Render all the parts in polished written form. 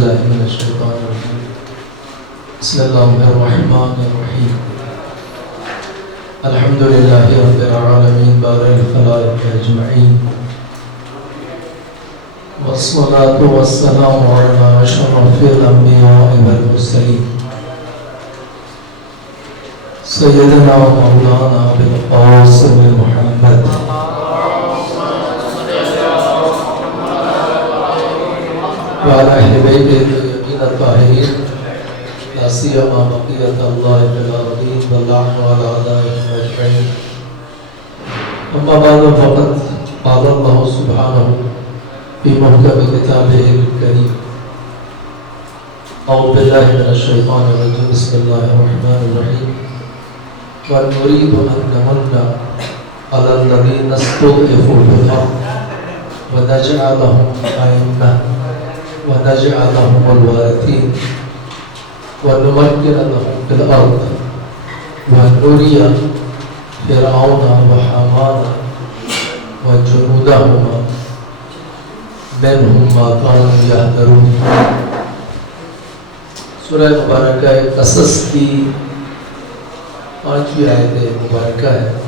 من الشيطان الرجيم بسم الله الرحمن الرحيم الحمد لله رب العالمين بارئ الخلائق أجمعين والصلاة والسلام على أشرف الأنبياء والمرسلين سيدنا ومولانا أبي القاسم محمد وعلى أهل بيته الطيبين الطاهرين لا سيما بقية الله في الأرضين واللعنة على أعدائهم أجمعين. أما بعد فقد قال الله سبحانه في محكم كتابه الكريم أعوذ بالله من الشيطان الرجيم بسم الله الرحمن الرحيم ونريد أن نمن على الذين استضعفوا في الأرض ونجعلهم أئمة ونجعلهم الوارثين ونمكن لهم في الأرض ونري فرعون وحامان وجنودهما منهم ما كانوا يحذرون. سورہ مبارکہ قصص کی 5ویں آیت مبارکہ ہے.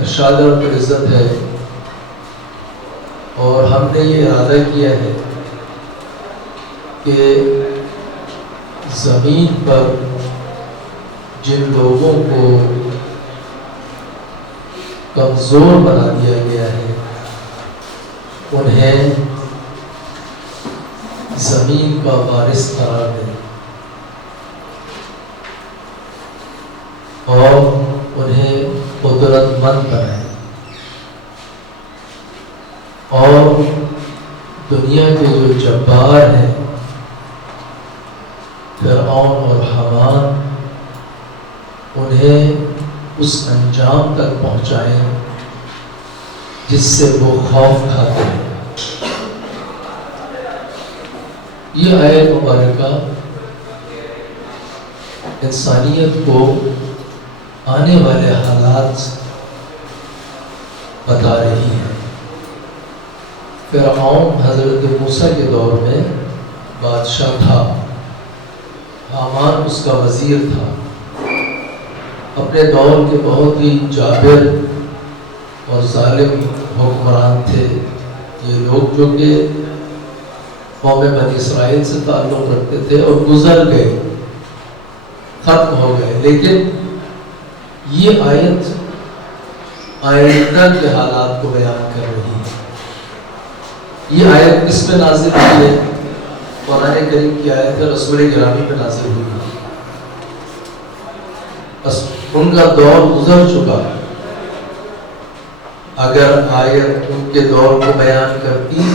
ارشاد رب العزت ہے اور ہم نے یہ ارادہ کیا ہے کہ زمین پر جن لوگوں کو کمزور بنا دیا گیا ہے انہیں زمین کا وارث قرار دیں اور انہیں قدرت مند بنائیں اور دنیا کے جو جبار ہیں فرعون اور حامان انہیں اس انجام تک پہنچائیں جس سے وہ خوف کھاتے ہیں. یہ آیت مبارکہ انسانیت کو آنے والے حالات بتا رہی ہے. فرعون حضرت موسیٰ کے دور میں بادشاہ تھا، حامان اس کا وزیر تھا. اپنے دور کے بہت ہی جابر اور ظالم حکمران تھے یہ لوگ جو کہ قوم بنی اسرائیل سے تعلق رکھتے تھے اور گزر گئے، ختم ہو گئے. لیکن یہ آیت آئندہ کے حالات کو بیان کر رہی ہے. یہ آیت کس پہ نازل ہوئی ہے؟ قرآن کریم کی آیت ہے، رسول گرامی پہ نازل ہوئی ہے. بس ان کا دور گزر چکا. اگر آیت ان کے دور کو بیان کرتی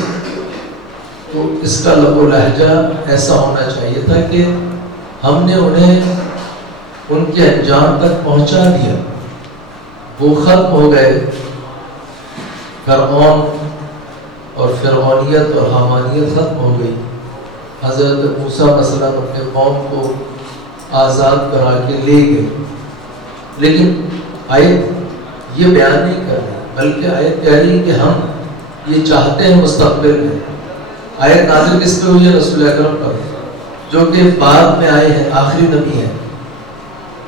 تو اس کا لب و لہجہ ایسا ہونا چاہیے تھا کہ ہم نے انہیں ان کے انجام تک پہنچا دیا، وہ ختم ہو گئے. فرعون اور فرعونیت اور حامانیت ختم ہو گئی. حضرت موسیٰ مثلا اپنے قوم کو آزاد کرا کے لے گئے. لیکن آیت یہ بیان نہیں کر رہی، بلکہ آیت کہہ رہی ہے کہ ہم یہ چاہتے ہیں مستقبل میں. آیت نازل کس پہ ہوئی ہے؟ رسول اکرم پر، جو کہ بعد میں آئے ہیں، آخری نبی ہیں.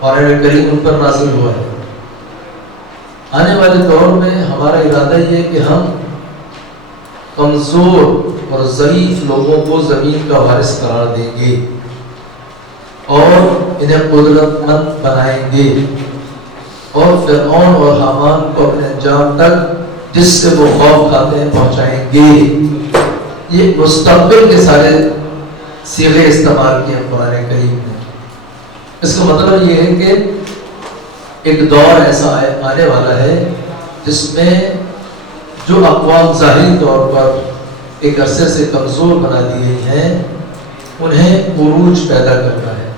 قرآن کریم ان پر نازل ہوا ہے. آنے والے دور میں ہمارا ارادہ یہ ہے کہ ہم کمزور اور ضعیف لوگوں کو زمین کا وارث قرار دیں گے اور انہیں قدرت مند بنائیں گے اور فرعون اور حامان کو اپنے انجام تک جس سے وہ خوف کھاتے ہیں پہنچائیں گے. یہ مستقبل کے سارے صیغے استعمال کیے قرآن کریم نے. اس کا مطلب یہ ہے کہ ایک دور ایسا آنے والا ہے جس میں جو اقوام ظاہری طور پر ایک عرصے سے کمزور بنا دی گئی ہیں انہیں عروج پیدا کرنا ہے،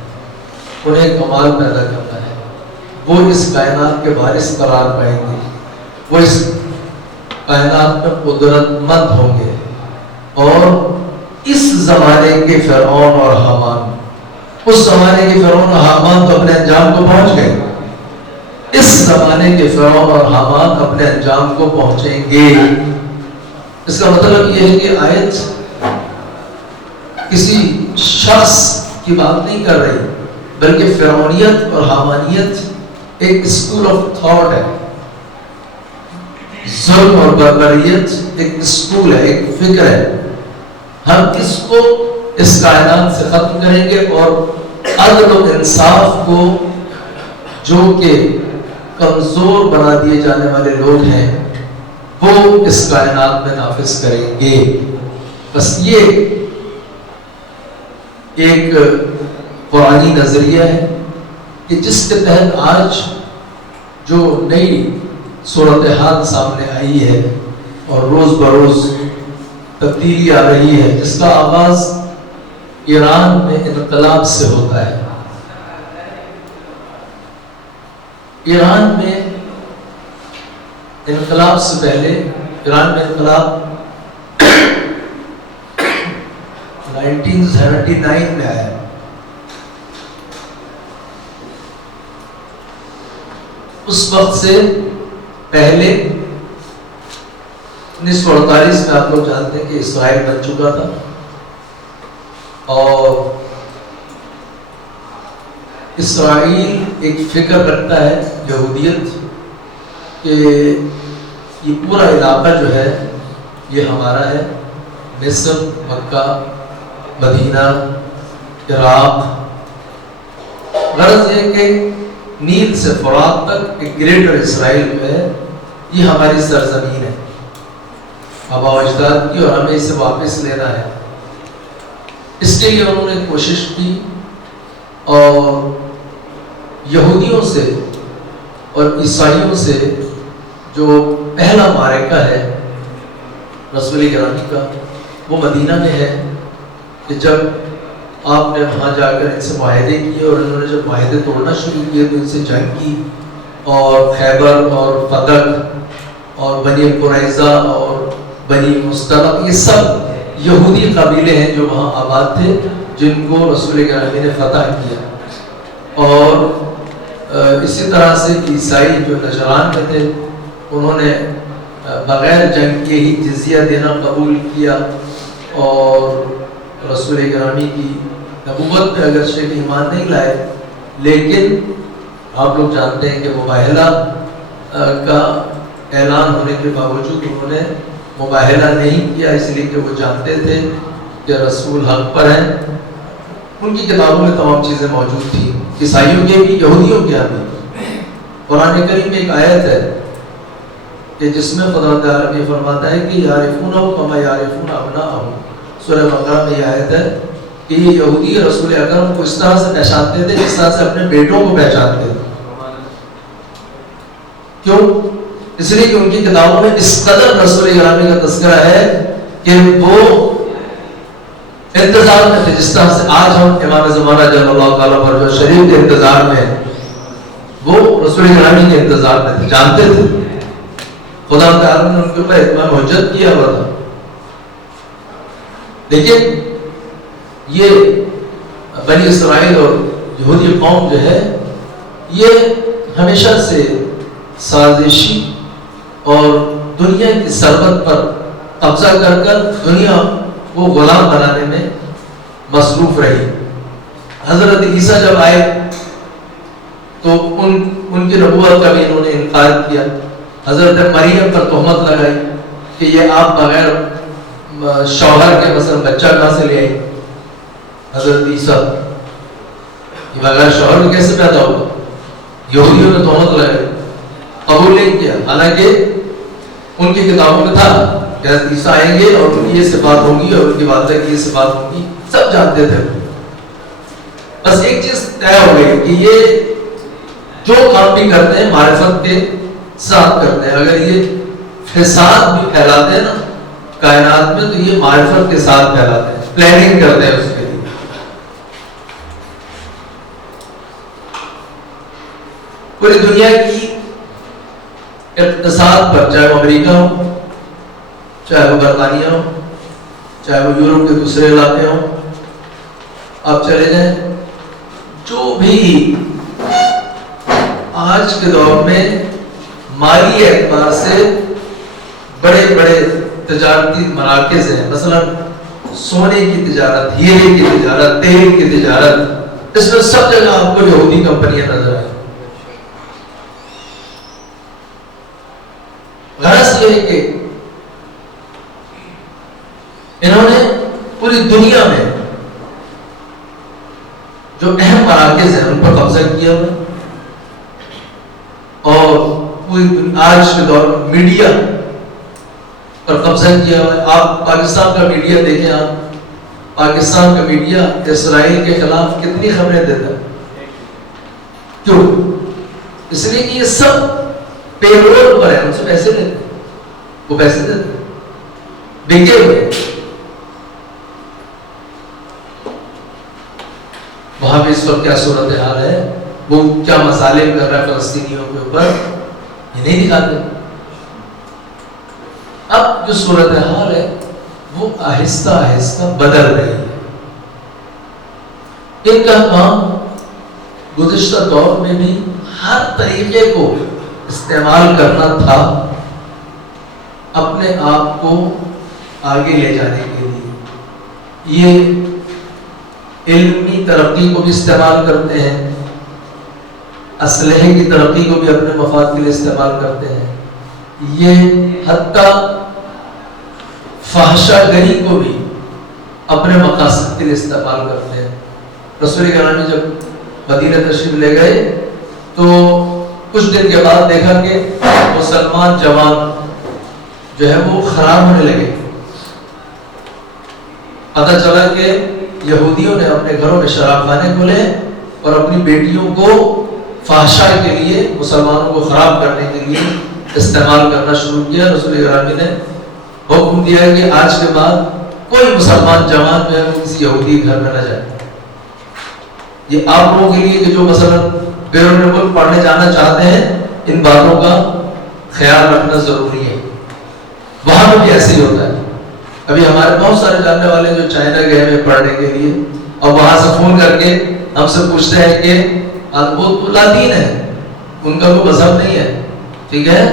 انہیں کمال پیدا کرنا ہے. وہ اس کائنات کے وارث قرار پائیں گے، وہ اس کائنات میں قدرت مند ہوں گے. اور اس زمانے کے فرعون اور حامان، اس زمانے کے فرعون اور حامان تو اپنے انجام کو پہنچ گئے، اس زمانے کے فرعون اور حامان اپنے انجام کو پہنچیں گے. اس کا مطلب یہ ہے کہ آیت کسی شخص کی بات نہیں کر رہی، بلکہ فرعونیت اور حامانیت ایک اسکول آف تھاٹ ہے، ظلم اور بربریت ایک اسکول ہے، ایک فکر ہے۔ ہم اس کو اس کائنات سے ختم کریں گے اور عدل و انصاف کو، جو کہ کمزور بنا دیے جانے والے لوگ ہیں، وہ اس کائنات میں نافذ کریں گے۔ بس یہ ایک قرآنی نظریہ ہے کہ جس کے تحت آج جو نئی صورتحال سامنے آئی ہے اور روز بروز تبدیلی آ رہی ہے، جس کا آغاز ایران میں انقلاب سے ہوتا ہے۔ ایران میں انقلاب سے پہلے، ایران میں انقلاب 1979 میں آیا۔ اس وقت سے پہلے 1948 میں آپ لوگ جانتے ہیں کہ اسرائیل بن چکا تھا، اور اسرائیل ایک فکر رکھتا ہے، یہودیت، کہ یہ پورا علاقہ جو ہے یہ ہمارا ہے، مصر، مکہ، مدینہ، عراق۔ غرض یہ کہ نیل سے فرات تک ایک گریٹر اسرائیل جو ہے یہ ہماری سرزمین ہے، آباء و اجداد کی، اور ہمیں اسے واپس لینا ہے۔ اس کے لیے انہوں نے کوشش کی، اور یہودیوں سے اور عیسائیوں سے جو پہلا معرکہ ہے رسول گرامی کا، وہ مدینہ میں ہے، کہ جب آپ نے وہاں جا کر ان سے معاہدے کیے، اور انہوں نے جب معاہدے توڑنا شروع کیے تو ان سے جنگ کی، اور خیبر اور فتح اور بنی قریظہ اور بنی مصطلق، یہ سب یہودی قبیلے ہیں جو وہاں آباد تھے، جن کو رسول گرامی نے فتح کیا۔ اور اسی طرح سے عیسائی جو نجران میں تھے، انہوں نے بغیر جنگ کے ہی جزیہ دینا قبول کیا، اور رسول گرامی کی نبوت پہ اگرچہ ایمان نہیں لائے، لیکن آپ لوگ جانتے ہیں کہ مباہلہ کا اعلان ہونے کے باوجود انہوں نے مباہلہ نہیں کیا، اس لیے کہ وہ جانتے تھے کہ رسول حق پر ہیں۔ ان کی کتابوں میں تمام چیزیں موجود تھیں، عیسائیوں کے بھی، یہودیوں کے بھی۔ قرآن کریم میں ایک آیت ہے کہ جس میں خدا تعالیٰ یہ فرماتا ہے کہ یعرفونہ کما یعرفون ابناءہم۔ سورہ بقرہ میں یہ آیت ہے کہ یہ یہودی رسول اکرم کو اس طرح سے پہچانتے تھے جس طرح سے اپنے بیٹوں کو پہچانتے تھے۔ کیوں؟ اس لیے کہ ان کی کتابوں میں اس قدر رسول گرامی کا تذکرہ ہے کہ وہ انتظار میں تھے، جس طرح سے آج ہم امام زمانہ جل اللہ تعالیٰ فرج شریف کے انتظار میں، وہ رسول گرامی کے انتظار میں تھے، جانتے تھے۔ خدا تعالیٰ نے ان کے اوپر اتمام حجت کیا ہوا تھا۔ لیکن یہ بنی اسرائیل اور یہودی قوم جو ہے، یہ ہمیشہ سے سازشی اور دنیا کی سرحد پر قبضہ کر کر دنیا کو غلام بنانے میں مصروف رہی۔ حضرت عیسیٰ جب آئے تو ان کی نبوت کا بھی انہوں نے انکار کیا۔ حضرت مریم پر تہمت لگائی کہ یہ آپ بغیر شوہر کے مثلا بچہ کہاں سے لے آئی؟ حضرت عیسیٰ یہ بغیر شوہر کے کیسے پیدا ہوگا؟ یہودیوں نے تہمت لگائی، قبول نہیں کیا، حالانکہ ان کی کتابوں میں تھا کہ حضرت عیسیٰ آئیں گے اور ان کی یہ صفات ہوں گی اور ان کی والدہ کی یہ صفات ہوں گی، سب جانتے تھے۔ بس ایک چیز طے ہو گئی کہ یہ جو کام بھی کرتے ہیں معرفت کے ساتھ کرتے ہیں۔ اگر یہ فساد بھی پھیلاتے ہیں نا کائنات میں، تو یہ معرفت کے ساتھ پھیلاتے ہیں، پلاننگ کرتے ہیں اس کے لیے۔ پوری دنیا کی اقتصاد پر، چاہے وہ امریکہ ہو، چاہے وہ برطانیہ ہو، چاہے وہ یورپ کے دوسرے علاقے ہوں، آپ چلے جائیں، جو بھی آج کے دور میں مالی اعتبار سے بڑے بڑے تجارتی مراکز ہیں، مثلا سونے کی تجارت، ہیرے کی تجارت، تیل کی تجارت، اس میں سب جگہ آپ کو یہودی کمپنیاں نظر آئیں۔ غرض یہ ہے کہ انہوں نے پوری دنیا میں جو اہم مراکز ہیں ان پر قبضہ کیا ہوا، اور پوری آج کے دور میں میڈیا پر قبضہ کیا ہوا ہے۔ آپ پاکستان کا میڈیا دیکھیں، آپ پاکستان کا میڈیا اسرائیل کے خلاف کتنی خبریں دیتا ہے، کیوں؟ اس لیے کہ یہ سب پے رول پر ہے، ان سے پیسے لیتے ہیں، وہ پیسے دیتے ہیں، بکے ہوئے۔ وہاں پہ اس وقت کیا صورتحال ہے، وہ کیا مظالم کر رہا ہے فلسطینیوں کے اوپر، یہ نہیں دکھاتے۔ اب جو صورتحال ہے وہ آہستہ آہستہ بدل رہی ہے۔ ان کا کام گزشتہ دور میں بھی ہر طریقے کو استعمال کرنا تھا اپنے آپ کو آگے لے جانے کے لیے۔ یہ علمی ترقی کو بھی استعمال کرتے ہیں، اسلحے کی ترقی کو بھی اپنے مفاد کے لیے استعمال کرتے ہیں، یہ حتیٰ فحشہ گری کو بھی اپنے مقاصد کے لیے استعمال کرتے ہیں۔ رسول کرام جب مدینہ تشریف لے گئے تو کچھ دن کے بعد دیکھا کہ مسلمان جوان جو ہے وہ خراب ہونے لگے۔ پتہ چلا کہ یہودیوں نے اپنے گھروں میں شراب خانے کھولے اور اپنی بیٹیوں کو فحشہ کے لیے، مسلمانوں کو خراب کرنے کے لیے استعمال کرنا شروع کیا۔ رسول گرامی نے حکم دیا کہ آج کے بعد کوئی مسلمان جوان جو ہے وہ کسی یہودی گھر میں نہ جائے۔ یہ آپ لوگوں کے لیے کہ جو مثلا بیرون ملک پڑھنے جانا چاہتے ہیں، ان باتوں کا خیال رکھنا ضروری ہے۔ وہاں بھی ایسے ہی ہوتا ہے۔ ابھی ہمارے بہت سارے جاننے والے جو چائنا گئے ہیں پڑھنے کے لیے، اور وہاں سے فون کر کے ہم سے پوچھتے ہیں کہ وہ لاطین ہے، ان کا کوئی مذہب نہیں ہے، ٹھیک ہے،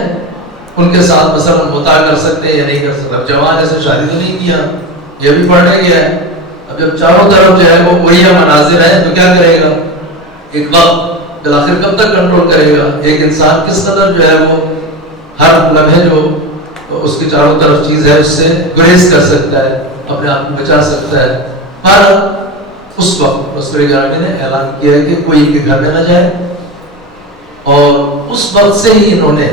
ان کے ساتھ مثلا مطاع کر سکتے ہیں یا نہیں کر سکتے۔ اب جوان ایسے شادی تو نہیں کیا، یہ بھی پڑھنے گیا ہے، اب جب چاروں طرف جو ہے وہ بڑھیا مناظر ہیں تو کیا کرے گا؟ ایک وقت بالآخر کب تک کنٹرول کرے گا؟ ایک انسان کس قدر جو ہے وہ ہر لمحے جو اس کی چاروں طرف چیز ہے اس سے گریز کر سکتا ہے، اپنے آپ کو بچا سکتا ہے۔ پر اس وقت رسول گرامی نے اعلان کیا ہے کہ کوئی ان کے گھر میں نہ جائے، اور اس وقت سے ہی انہوں نے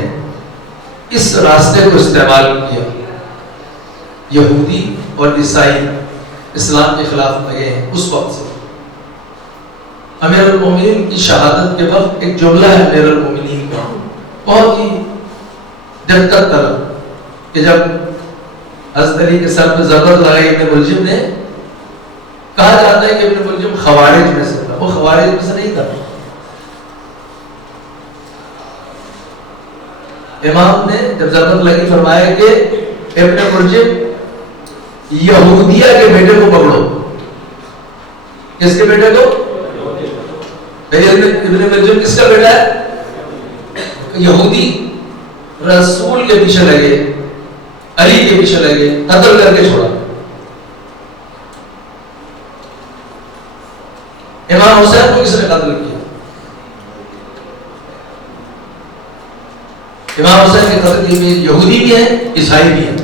اس راستے کو استعمال کیا۔ یہودی اور عیسائی اسلام کے خلاف لگے ہیں اس وقت سے۔ امیر المومنین کی شہادت کے وقت ایک جملہ ہے امیر المومنین کا، بہت ہی دقت طلب، کہ جب حضرت علی کے سر پہ ضربت لگائی ابن ملجم نے، کہا جاتا ہے کہ ابن ملجم خوارج میں سے تھا، وہ خوارج میں سے نہیں تھا۔ امام نے جب ضربت لگی فرمایا کہ ابن ملجم یہودیہ کے بیٹے کو پکڑو۔ کس کے بیٹے کو؟ ابن ملجم کس کا بیٹا ہے؟ یہودی۔ رسول کے پیچھے لگے، علی کے پیچھے لگے، قتل کر کے چھوڑا۔ امام حسین کو کس نے قتل کیا؟ امام حسین کے قتل کے بھی یہودی بھی ہیں، عیسائی بھی ہیں۔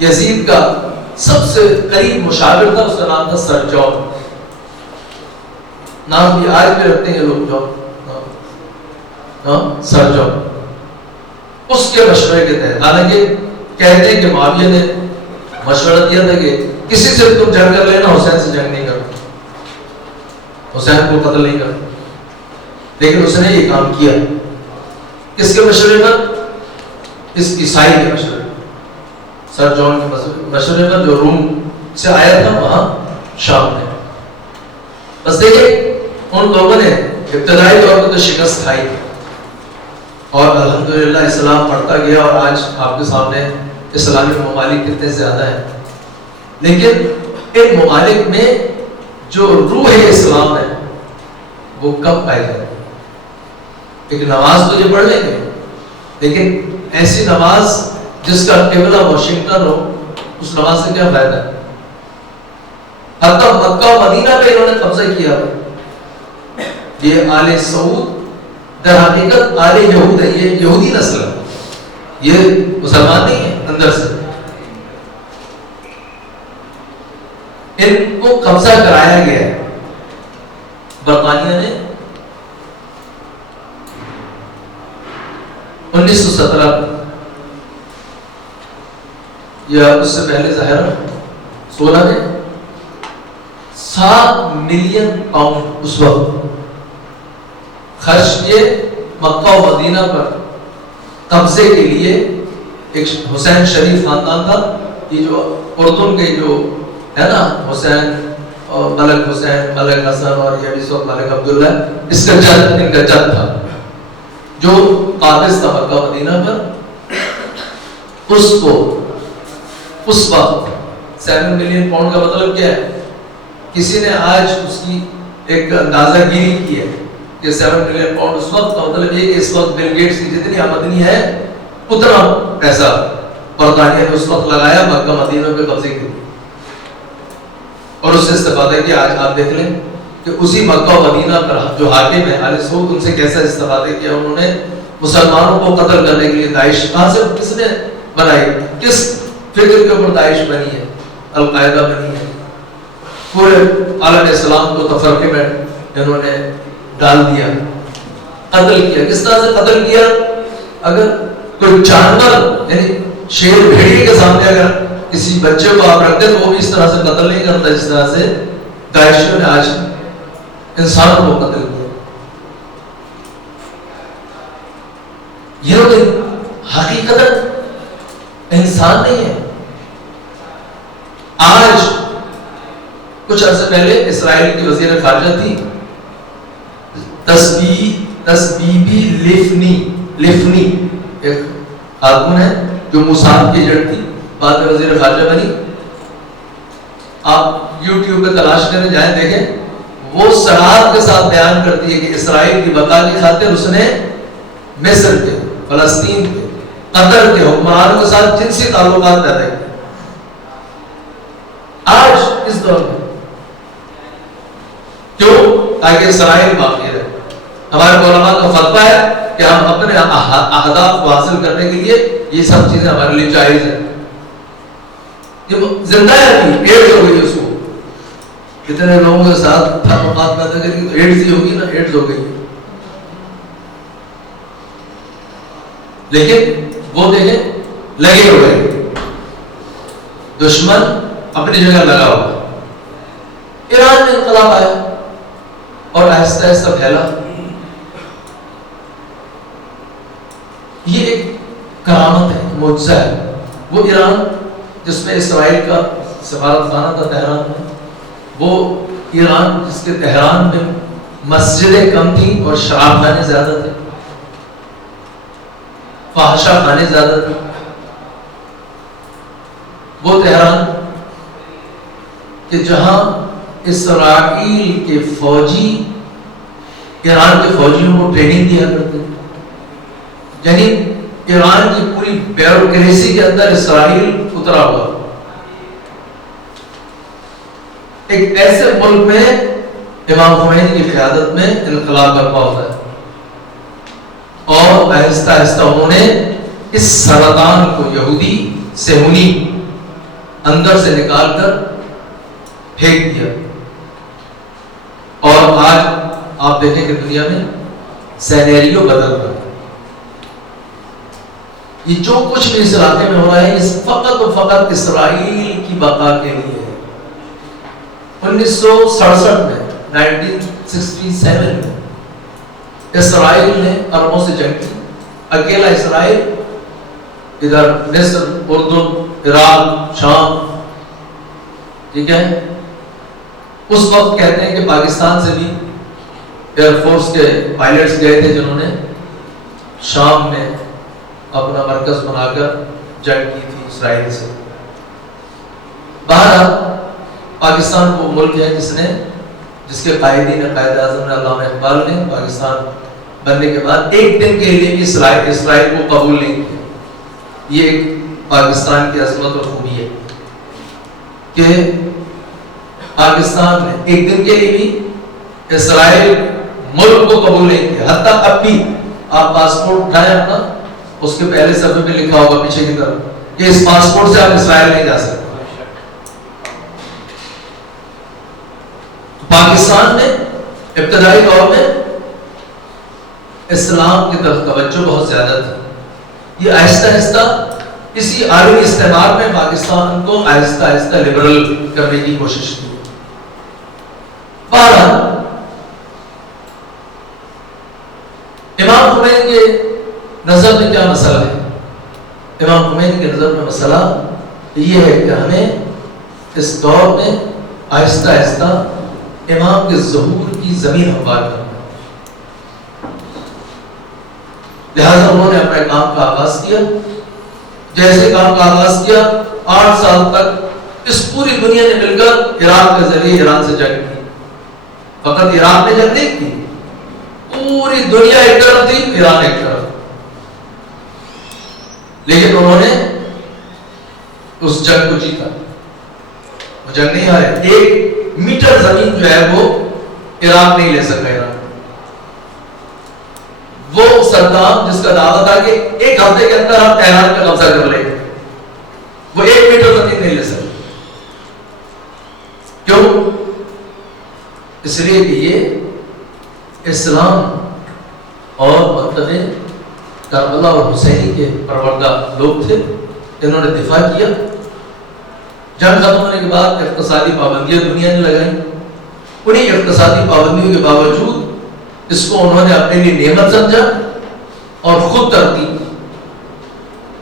یزید کا سب سے قریب مشاور تھا، اس کا نام تھا سر جان، نام بھی آج بھی رکھتے ہیں لوگ، جان، سر جان۔ اس کے مشورے کے تحت، حالانکہ کہتے ہیں کہ معاویہ نے مشورہ دیا تھا کہ کسی سے تم جنگ کر لینا، حسین سے جنگ نہیں کرنا، حسین کو قتل نہیں کرنا، لیکن اس نے یہ کام کیا۔ کس کے مشورے پر؟ اس عیسائی کے مشورے پر، سر جان کے مشورے پر، جو روم سے آیا تھا وہاں شام میں۔ بس دیکھیں ان لوگوں نے ابتدائی طور پر تو شکست کھائی، اور الحمدللہ اسلام بڑھتا گیا، اور آج آپ کے سامنے اسلامی ممالک کتنے زیادہ ہیں۔ لیکن ان ممالک میں جو روح اسلام ہے وہ کم پائی جاتی ہے۔ ایک نماز تو یہ پڑھ لیں گے، لیکن ایسی نماز جس کا قبلہ واشنگٹن ہو، اس نماز سے کیا فائدہ ہے؟ حتیٰ مکہ و مدینہ پہ انہوں نے قبضہ کیا. یہ آل سعود در حقیقت آل یہود ہے، یہ یہودی نسل ہے، یہ مسلمان نہیں ہے اندر سے. ان کو قبضہ کرایا گیا ہے برطانیہ نے 1917 یا اس سے پہلے ظاہر 16 میں 7 ملین پاؤنڈ اس وقت خرچ کیے مکہ و مدینہ پر قبضے کے لیے. ایک حسین شریف خاندان تھا، یہ جو اردن کے جو ہے نا حسین اور ملک حسین، ملک حسن اور یہ اس وقت ملک عبداللہ، اس کا جد ان کا جد تھا جو قابض تھا مکہ و مدینہ پر. اس کو اس وقت 7 ملین پاؤنڈ کا مطلب کیا ہے؟ کسی نے آج اس کی ایک اندازہ گیری کی ہے کہ 7 ملین پاؤنڈ اس وقت کا مطلب یہ کہ اس وقت بل گیٹس کی جتنی آمدنی ہے اتنا پیسہ برطانیہ نے اس وقت لگایا مکہ مدینہ پہ قبضے کے لیے، اور اس سے استفادہ کیا. آج آپ دیکھ لیں کہ اسی مکہ و مدینہ پر جو حاکم ہے آل سعود، ان سے کیسا استفادہ کیا انہوں نے مسلمانوں کو قتل کرنے کے لیے. داعش کہاں سے کس نے بنائی؟ کس فکر کے اوپر داعش بنی ہے؟ القاعدہ بنی ہے. پورے عالم اسلام کو تفرقے میں انہوں نے ڈال دیا، قتل کیا. کس طرح سے قتل کیا؟ اگر کوئی جانور یعنی شیر بھیڑیے کے سامنے اگر کسی بچے کو آپ رکھتے تو وہ بھی اس طرح سے قتل نہیں کرتا جس طرح سے داعشیوں نے آج انسانوں کو قتل کیا. یہ لوگ حقیقت انسان نہیں ہے. آج کچھ عرصے پہلے اسرائیل کی وزیر خارجہ تھی تسبیبی لفنی، ایک خاتون ہے جو موساد کی ایجنٹ تھی، بعد میں وزیر خارجہ بنی. آپ یوٹیوب پہ تلاش کریں، جائیں دیکھیں. وہ صراحت کے ساتھ بیان کرتی ہے کہ اسرائیل کی بقا کی خاطر اس نے مصر کے، فلسطین کے، قطر کے حکمرانوں کے ساتھ جنسی تعلقات پیدا کیے. آج اس دور میں کیوں؟ تاکہ اسرائیل باقی رہے. ہمارے علماء کا فتویٰ ہے کہ ہم اپنے اہداف کو حاصل کرنے کے لیے یہ سب چیزیں ہمارے لیے جائز ہیں. یہ زندہ ہے ابھی، ایڈز ہو گئی اس کو، کتنے لوگوں کے ساتھ تعلقات پیدا کریں گے تو ایڈز ہی ہوگی نا، ایڈز ہو گئی. لیکن وہ دیکھیں لگے ہوئے، دشمن اپنی جگہ لگا ہوا. ایران میں انقلاب آیا اور آہستہ آہستہ پھیلا. یہ ایک کرامت ہے، معجزہ ہے. وہ ایران جس میں اسرائیل کا سفارت خانہ تھا تہران میں، وہ ایران جس کے تہران میں مسجدیں کم تھیں اور شراب خانے زیادہ تھے، فحشہ خانے زیادہ تھے. وہ تہران کہ جہاں اسرائیل کے فوجی ایران کے فوجیوں کو ٹریننگ دیا کرتے، یعنی ایران کی پوری بیوروکریسی کے اندر اسرائیل اترا ہوا. ایک ایسے ملک میں امام خمینی کی قیادت میں انقلاب برپا ہوتا ہے اور آہستہ آہستہ انہوں نے اس سرطان کو، یہودی صہیونی، اندر سے نکال کر پھینک دیا. اور آج آپ دیکھیں کہ دنیا میں سینیریو بدل رہا ہے. یہ جو کچھ بھی اس علاقے میں ہو رہا ہے، یہ فقط و فقط اسرائیل کی بقا کے لیے ہے. 1967 میں 1967 میں اسرائیل نے عربوں سے جنگ کی. اکیلا اسرائیل، ادھر مصر، اردن، عراق، شام، ٹھیک ہے. اس وقت کہتے ہیں کہ پاکستان سے بھی ایئر فورس کے پائلٹس گئے تھے جنہوں نے شام میں اپنا مرکز بنا کر جنگ کی تھی اسرائیل سے. بہرحال پاکستان وہ ملک ہے جس کے قائدین قائد اعظم علامہ اقبال نے پاکستان بننے کے بعد ایک دن کے لیے بھی اسرائیل کو قبول نہیں کیا. یہ ایک پاکستان کی عظمت اور خوبی ہے کہ پاکستان نے ایک دن کے لیے بھی اسرائیل ملک کو قبول نہیں کیا. حتیٰ اب بھی آپ پاسپورٹ اٹھائیں اپنا, اس کے پہلے صفحے پہ لکھا ہوگا پیچھے کی طرف کہ اس پاسپورٹ سے آپ اسرائیل نہیں جا سکتے. پاکستان میں ابتدائی دور میں اسلام کی طرف توجہ بہت زیادہ تھی. یہ آہستہ آہستہ اسی عالمی استعمار میں پاکستان کو آہستہ آہستہ لبرل کرنے کی کوشش کی. بہرحال امام خمینی کے نظر میں کیا مسئلہ ہے؟ امام خمینی کے نظر میں مسئلہ یہ ہے کہ ہمیں اس دور میں آہستہ آہستہ امام کے ظہور کی زمین ہموار کرنا. لہذا انہوں نے اپنے کام کا آغاز کیا. جیسے کام کا آغاز کیا 8 سال تک اس پوری دنیا نے مل کر عراق کے ذریعے ایران سے جنگ کی. فقط عراق نے جنگ نہیں کی, پوری دنیا ایک طرف تھی, ایران ایک طرف. لیکن انہوں نے اس جنگ کو جیتا. وہ جنگ نہیں ہارے. 1 میٹر زمین جو ہے وہ عراق نہیں لے سکا. ایران وہ صدام جس کا دعویٰ تھا کہ 1 ہفتے کے اندر ہم تہران کا قبضہ کر لیں گے, وہ 1 میٹر زمین نہیں لے سکے. کیوں؟ اس لیے کہ یہ اسلام اور مطلب کربلا اور حسینی کے پروردہ لوگ تھے. انہوں نے دفاع کیا. جنگ ختم ہونے کے بعد اقتصادی پابندیاں دنیا نے لگائی. انہیں اقتصادی پابندیوں کے باوجود اس کو انہوں نے اپنے لیے نعمت سمجھا اور خود ترقی.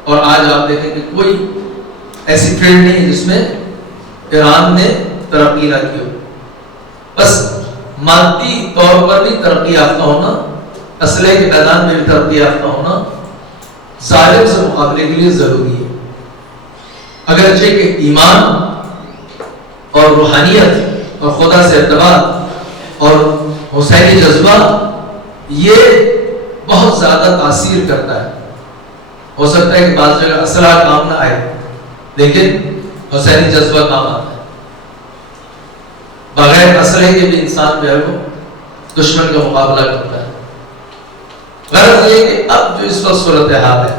اور آج آپ دیکھیں کہ کوئی ایسی فیلڈ نہیں جس میں ایران نے ترقی نہ کی ہو. بس مادی طور پر بھی ترقی یافتہ ہونا, اسلحے کے میدان میں بھی ترقی یافتہ ہونا ظالم سے مقابلے کے لیے ضروری ہے. اگرچہ کہ ایمان اور روحانیت اور خدا سے ارتباط اور حسینی جذبہ یہ بہت زیادہ تاثیر کرتا ہے. ہو سکتا ہے کہ بعض جگہ اسلحہ کام نہ آئے لیکن حسینی جذبہ کام آتا ہے. بغیر اسلحے کے بھی انسان جو ہے وہ دشمن کا مقابلہ کرتا ہے. غرض یہ کہ اب جو اس وقت صورتحال ہے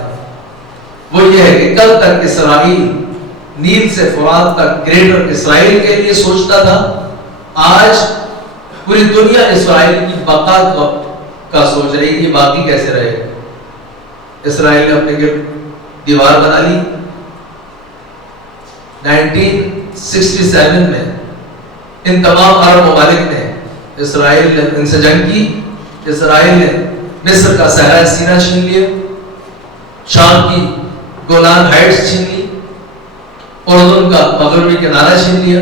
وہ یہ ہے کہ کل تک اسرائیل نیل سے فرات تک گریٹر اسرائیل کے لیے سوچتا تھا, آج پوری دنیا اسرائیل کی بقا کا سوچ رہی کہ باقی کیسے رہے. اسرائیل نے اپنے گرد دیوار بنا لی. 1967 میں ان تمام عرب ممالک نے اسرائیل نے ان سے جنگ کی. اسرائیل نے مصر کا صحرائے سینا چھین لیا, شام کی گولان ہائٹس چھین لی, اردن کا مغربی کنارہ چھین لیا.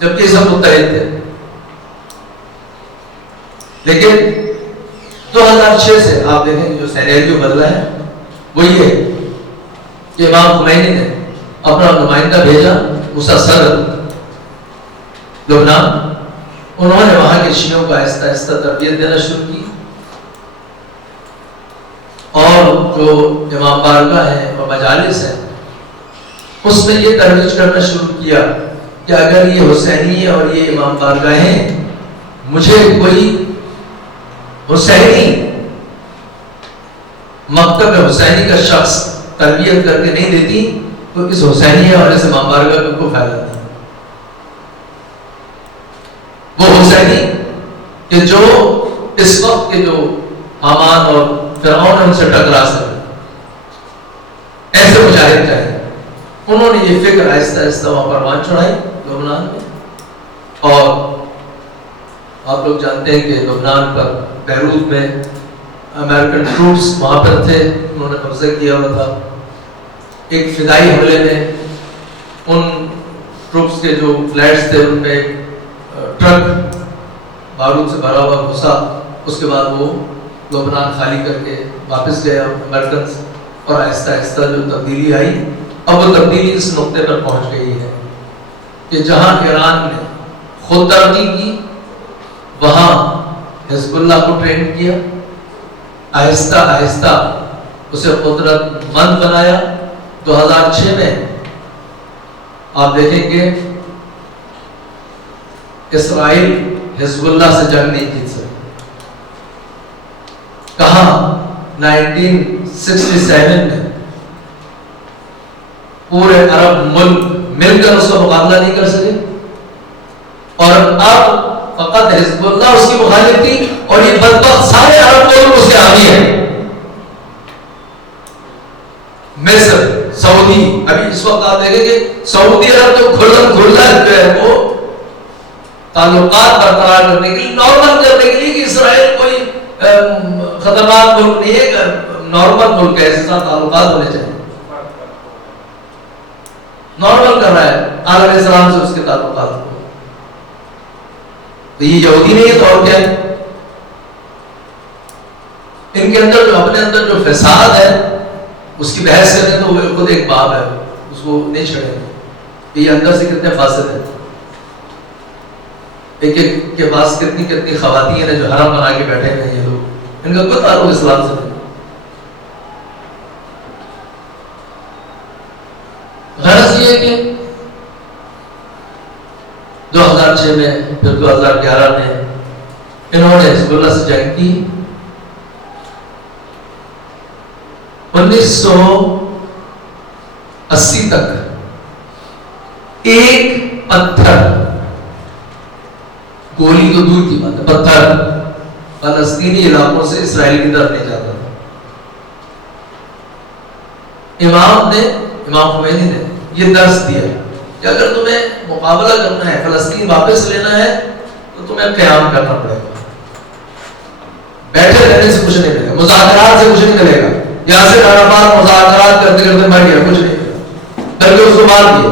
جبکہ سب متحد تھے. لیکن 2006 سے آپ دیکھیں کہ جو سینیریو بدلا ہے وہ یہ ہے کہ امام خمینی نے اپنا نمائندہ بھیجا موسیٰ صدر لبنان. انہوں نے وہاں کے شیعوں کو آہستہ آہستہ تربیت دینا شروع کی اور جو امام بارگاہ ہیں اور مجالس ہیں اس میں یہ ترویج کرنا شروع کیا کہ اگر یہ حسینی اور یہ امام بارگاہیں مجھے کوئی حسینی مکتب حسینی کا شخص تربیت کر کے نہیں دیتی تو اس حسینی اور اس امام بارگاہ کو فائدہ نہیں. وہ حسینی کہ جو اس وقت کے جو حامان اور فرعون ان سے ٹکرا سکے, ایسے مجاہد چاہیے. انہوں نے یہ فکر آہستہ آہستہ وہاں پروان چڑھائی لبنان میں. اور آپ لوگ جانتے ہیں کہ لبنان پر بیروت میں امریکن ٹروپس وہاں پر تھے, انہوں نے قبضہ کیا ہوا تھا. ایک فدائی حملے میں ان ٹروپس کے جو فلیٹس تھے ان میں ٹرک بارود سے بھرا ہوا گھسا. اس کے بعد وہ لبنان خالی کر کے واپس گئے امریکنز. اور آہستہ آہستہ جو تبدیلی آئی, اب وہ تبدیلی اس نقطے پر پہنچ گئی ہے کہ جہاں ایران نے خود ترقی کی وہاں حزب اللہ کو ٹرین کیا, آہستہ آہستہ اسے قدرت مند بنایا. 2006 میں آپ دیکھیں کہ اسرائیل حزب اللہ سے جنگ نہیں جیت سکے. کہاں 1967 میں پورے عرب ملک مل کر اس کا مقابلہ نہیں کر سکے, اور اب فقط حزب اللہ اس کی مخالف تھی, اور یہ بدبخت سارے عرب ملک اس کے حامی ہیں. مصر, سعودی, ابھی اس وقت آپ دیکھیں کہ سعودی عرب تو کھلا جو ہے وہ تعلقات برقرار کرنے کے لیے, نارمل کرنے کے لیے کہ اسرائیل کوئی خطرناک ملک نہیں ہے, نارمل ملک ہے, اس طرح تعلقات ہونے چاہیے, نارمل کر رہا ہے آدم علیہ السلام سے اس کے تعلقات کو. تو یہ یہودی نہیں ہے تو اور کیا ہے؟ ان کے اندر جو اپنے اندر جو فساد ہے اس کی بحث کریں تو وہ خود ایک باب ہے, اس کو نہیں چھڑیں گے کہ یہ اندر سے کتنے فاسد ہیں. ایک ایک کے پاس کتنی خواتین ہیں جو حرم بنا کے بیٹھے ہیں, یہ لوگ, ان کا کوئی تعلق اسلام سے نہیں. غرض یہ کہ 2006 میں پھر 2011 میں انہوں نے حزب اللہ سے جنگ کی. 1980 تک ایک پتھر, گولی تو دور کی بات ہے, پتھر فلسطینی علاقوں سے اسرائیل کی طرف نہیں جاتا. امام خمینی نے یہ درس دیا کہ اگر تمہیں مقابلہ کرنا ہے, فلسطین واپس لینا ہے, تو تمہیں قیام کرنا پڑے گا. بیٹھے رہنے سے کچھ نہیں ملے گا, مذاکرات سے کچھ نہیں ملے گا. یاسر عرفات مذاکرات کرتے کرتے مر گیا, کچھ نہیں ملا, بلکہ اس کو مار دیا.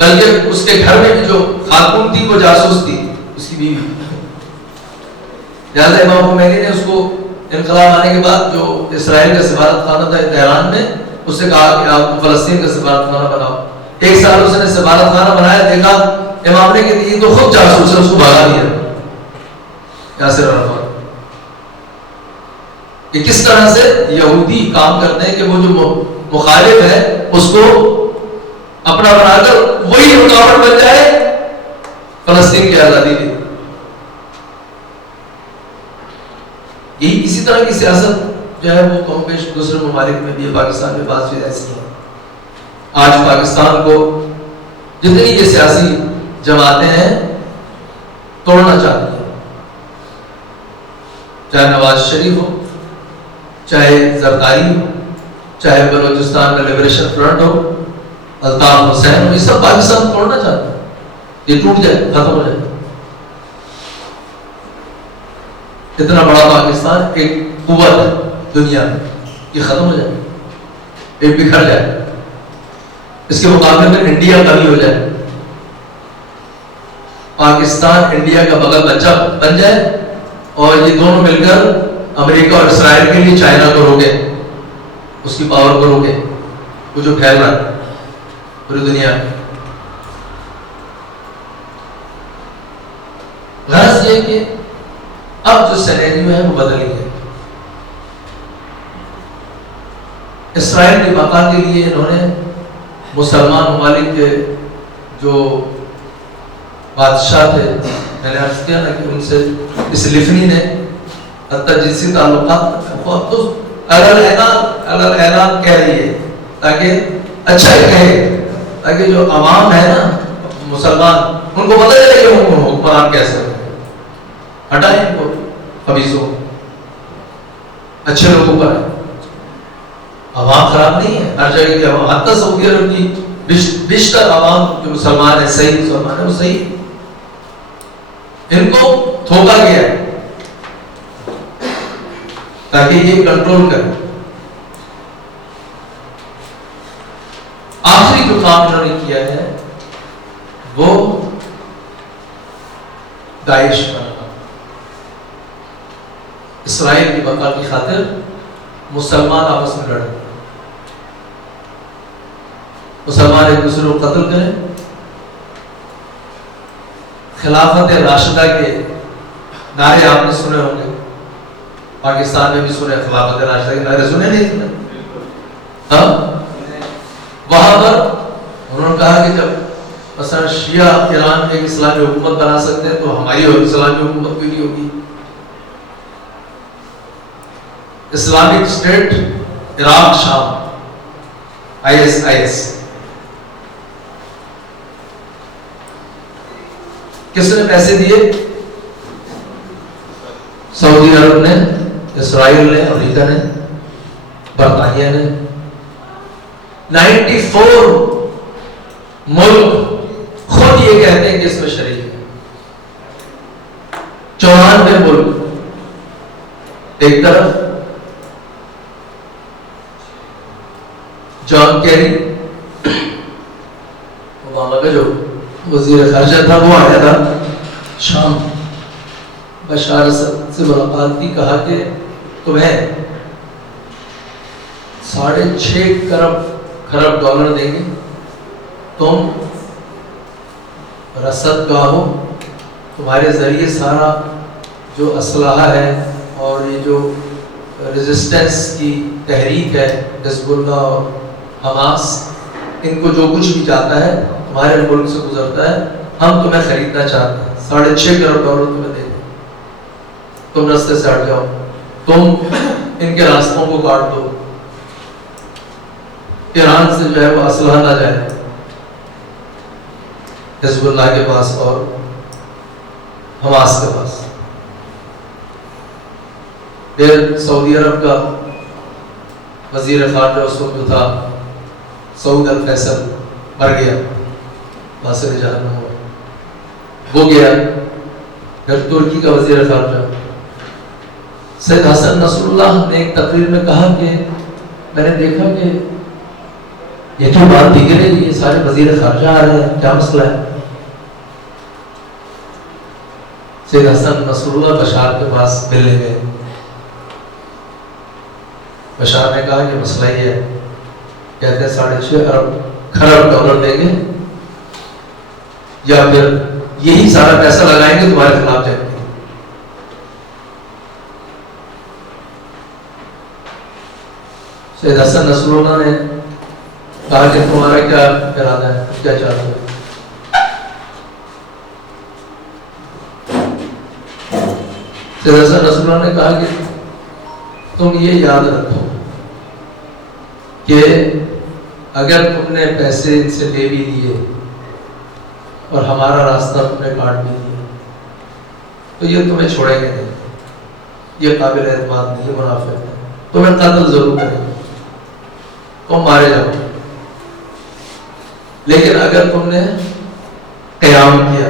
بلکہ اس کے گھر میں بھی جو خاتون تھی وہ جاسوس تھی, اس کی بیوی. لہٰذا امام خمینی نے اس کو انقلاب آنے کے بعد جو اسرائیل کا سفارت خانہ تھا تہران میں, اس سے کہا کہ آپ فلسطین کا سفارت خانہ بناؤ. 1 سال اس نے سفارت خانہ بنایا, دیکھا امام نے کہ یہ تو خود جاسوس ہے, اس کو بھگا دیا یاسر عرفات. کہ کس طرح سے یہودی کام کرتے ہیں کہ وہ جو مخالف ہے اس کو اپنا بنا کر وہی رکاوٹ بن جائے فلسطین کی آزادی کی. یہی اسی طرح کی سیاست جو ہے وہ کم بیش دوسرے ممالک میں بھی ہے, پاکستان میں بعض چیزیں ایسی ہیں. آج پاکستان کو جتنی یہ سیاسی جماعتیں ہیں توڑنا چاہتی ہیں, چاہے نواز شریف ہو, چاہے زرداری ہو, چاہے بلوچستان کا لبریشن فرنٹ ہو, الطاف حسین ہو, یہ سب پاکستان توڑنا چاہتے ہیں. یہ ٹوٹ جائے, ختم ہو جائے. اتنا بڑا پاکستان ایک قوت ہے دنیا میں, یہ ختم ہو جائے, یہ بکھر جائے. اس کے مقابلے میں انڈیا کبھی ہو جائے, پاکستان انڈیا کا بغل بچہ بن جائے, اور یہ دونوں مل کر امریکہ اور اسرائیل کے لیے چائنا کو روکے, اس کی پاور کو روکے, وہ جو پھیل رہا ہے پوری دنیا میں. غرض یہ کہ اب جو سینیریو ہے وہ بدل گیا. اسرائیل کی بقا کے لیے انہوں نے مسلمان ممالک کے جو بادشاہ تھے, میں نے عرض کیا نا کہ ان سے اس لفنی نے حتی جنسی تعلقات تو اعلان کہہ رہی ہے تاکہ اچھا ہی کہے, تاکہ جو عوام ہے نا مسلمان ان کو پتہ چلے کہ حکمران کیسے ہوتے ہیں. ہٹائیں ان کو خبیثوں, اچھے لوگوں پر ہے. عوام خراب نہیں ہے, ہر جگہ کی عوام, حتی سعودی عرب کی بیشتر عوام جو مسلمان ہیں, صحیح مسلمان ہیں, وہ صحیح. ان کو تھوکا گیا ہے تاکہ یہ کنٹرول کرے. آخری جو کام انہوں نے کیا ہے وہ داعش بنانا. اسرائیل کی بقا کی خاطر مسلمان آپس میں لڑیں, مسلمان ایک دوسرے کو قتل کریں. خلافت راشدہ کے نعرے آپ نے سنے ہوں گے, پاکستان میں بھی سنے, خلافت راشدہ کے نعرے سنے نہیں سنے, ہاں وہاں پر انہوں نے کہا کہ جب مثلا شیعہ ایران میں ایک اسلامی حکومت بنا سکتے ہیں تو ہماری اسلامی حکومت کیوں نہیں ہوگی؟ اسلامک اسٹیٹ عراق شام IS کس نے پیسے دیے؟ سعودی عرب نے، اسرائیل نے، امریکہ نے، برطانیہ نے۔ 94 ملک خود یہ کہتے ہیں کہ اس میں شریک ہے۔ 94 ملک ایک طرف، جان کیری اوباما کا جو وزیر خارجہ تھا وہ آیا تھا شام، بشار اسد سے ملاقات کی، کہا کہ تمہیں 6.5 کھرب ڈالر دیں گے، تم رسد کا ہو، تمہارے ذریعے سارا جو اسلحہ ہے اور یہ جو ریزسٹنس کی تحریک ہے حزب اللہ اور حماس، ان کو جو کچھ بھی جاتا ہے تمہارے ملک سے گزرتا ہے، ہم تمہیں خریدنا چاہتے ہیں، 6.5 کروڑ ڈالر تمہیں دیں گے، تم راستے سے ہٹ جاؤ، تم ان کے راستوں کو کاٹ دو، ایران سے جو ہے وہ اسلحہ نہ جائے حزب اللہ کے پاس اور حماس کے پاس۔ پھر سعودی عرب کا وزیر خارجہ اس وقت جو تھا سعود الفیصل مر گیا، ناصر جہنم ہوا، وہ گیا۔ پھر ترکی کا وزیر خارجہ سید حسن نصر اللہ نے ایک تقریر میں کہا کہ میں نے دیکھا کہ یہ تو بات دیکھ رہے یہ سارے وزیر خارجہ آ رہے ہیں، کیا مسئلہ ہے؟ سید حسن نصر اللہ بشار کے پاس ملنے گئے، بشار نے کہا کہ مسئلہ یہ ہے، کہتے ہیں 6.5 کھرب ڈالر دیں گے یا پھر یہی سارا پیسہ لگائیں گے تمہارے خلاف جائیں گے۔ سید حسن نصر اللہ نے کہا کہ تمہارا کیا ارادہ ہے، کیا چاہتے ہو؟ سید حسن نصر اللہ نے کہا کہ تم یہ یاد رکھو کہ اگر تم نے پیسے ان سے لے بھی لیے اور ہمارا راستہ تم نے کاٹ بھی دیا تو یہ تمہیں چھوڑیں گے نہیں، یہ قابل اعتماد نہیں، یہ منافق ہے، تمہیں قتل ضرور کریں گے، تم مارے جاؤ، لیکن اگر تم نے قیام کیا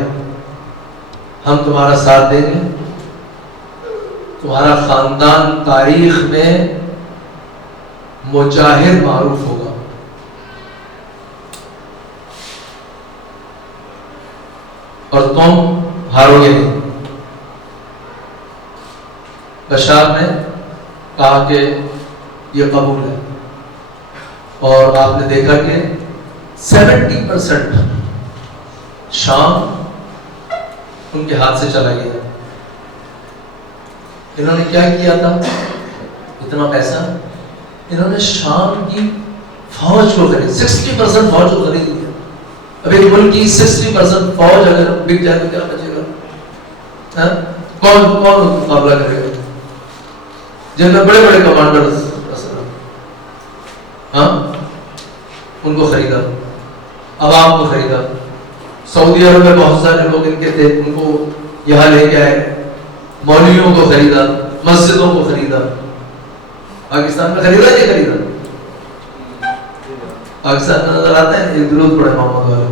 ہم تمہارا ساتھ دیں گے، تمہارا خاندان تاریخ میں مجاہد معروف ہوگا۔ اور تم ہارو گے نہیں۔ بشار نے کہا کہ یہ قبول ہے، اور آپ نے دیکھا کہ 70% شام ان کے ہاتھ سے چلا گیا۔ انہوں نے کیا کیا تھا؟ اتنا پیسہ انہوں نے شام کی فوج کو خرید، 60% فوج کو خرید لیا۔ اب ایک ملک کی 60% فوج اگر بک جائے تو کیا بچے گا؟ کون مقابلہ کرے گا؟ جن میں بڑے بڑے کمانڈرز ان کو خریدا، عوام کو خریدا۔ سعودی عرب میں بہت سارے لوگ ان کے تھے، ان کو یہاں لے کے آئے، مولویوں کو خریدا، مسجدوں کو خریدا۔ پاکستان میں خریدا نہیں خریدا؟ پاکستان میں نظر آتا ہے ایک درود پڑھے محمد والے،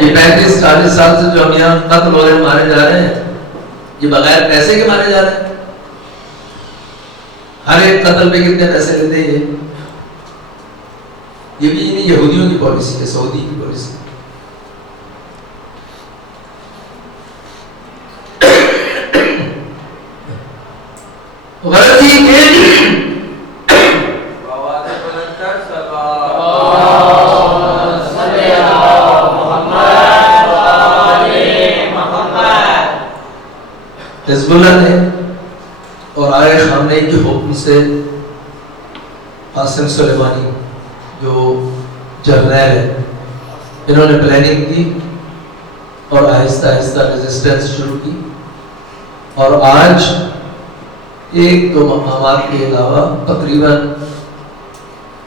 یہ 35-40 سال سے جو ہم یہاں قتل ہو رہے ہیں، مارے جا رہے ہیں، یہ بغیر پیسے کے مارے جا رہے ہیں۔ ہر ایک قتل پہ کتنے پیسے لیتے ہیں؟ یہ بھی نہیں یہودیوں کی پالیسی ہے، سعودی کی پالیسی۔ غلطی کے حزب اللہ نے اور آئے خامنہ ای کے حکم سے قاسم سلیمانی جو جرنیل ہے، انہوں نے پلاننگ کی اور آہستہ آہستہ ریزسٹنس شروع کی، اور آج ایک دو مقامات کے علاوہ تقریباً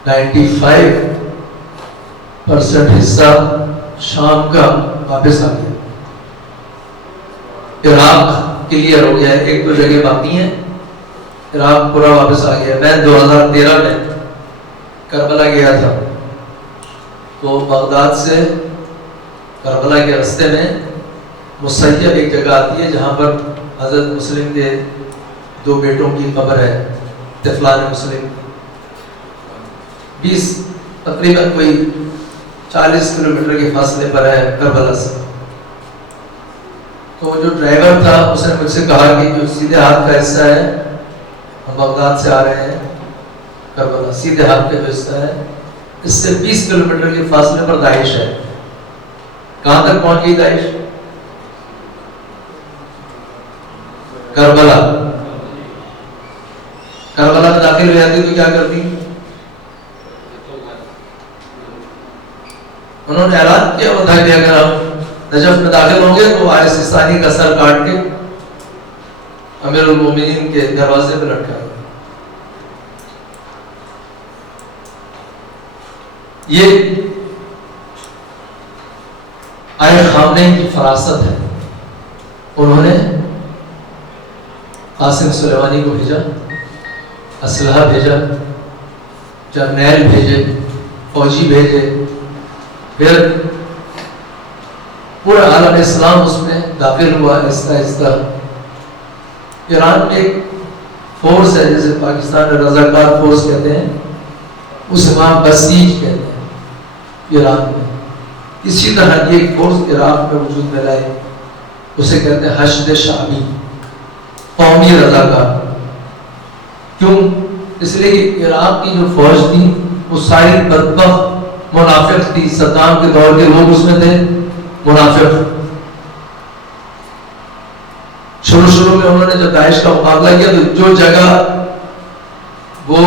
95% حصہ شام کا واپس آ گیا۔ عراق کلیئر ہو گیا ہے، ایک دو جگہ باقی ہیں، عراق پورا واپس آ گیا۔ میں 2013 میں کربلا گیا تھا، تو بغداد سے کربلا کے راستے میں مسیب ایک جگہ آتی ہے جہاں پر حضرت مسلم کے 2 بیٹوں کی قبر ہے، طفلان مسلم، تقریباً کوئی 40 کلومیٹر کے فاصلے پر ہے کربلا سے۔ تو جو ڈرائیور تھا اس نے مجھ سے کہا کہ جو سیدھے ہاتھ کا حصہ ہے، ہم بغداد سے آ رہے ہیں کربلا، سیدھے ہاتھ کا جو حصہ ہے اس سے 20 کلومیٹر کے فاصلے پر داعش ہے۔ کہاں تک پہنچ گئی داعش؟ کربلا میں داخل ہو جاتی تو کیا کرتی؟ انہوں نے اعلان کیا تھا کہ اگر ہم نجف میں داخل ہوں گے تو آئے سیستانی کا سر کاٹ کے امیر المومنین کے دروازے پہ لٹکائے گا۔ یہ آئے خامنہ کی فراست ہے۔ انہوں نے قاسم سلیمانی کو بھیجا، اسلحہ بھیجا، جرنیل بھیجے، فوجی بھیجے، پھر پورا عالم اسلام اس میں داخل ہوا آہستہ آہستہ۔ ایران میں ایک فورس ہے جیسے پاکستان میں رضاکار فورس کہتے ہیں، اسے وہاں بسیج کہتے ہیں ایران میں۔ اسی طرح یہ ایک فورس عراق میں وجود میں لائے، اسے کہتے ہیں حشد شعبی، قومی رضاکار۔ کیوں؟ اس لیے کہ عراق کی جو فوج تھی وہ ساری بدبخت منافق تھی، صدام کے دور کے لوگ اس میں تھے منافق۔ شروع میں انہوں نے جب داعش کا مقابلہ کیا تو جو جگہ وہ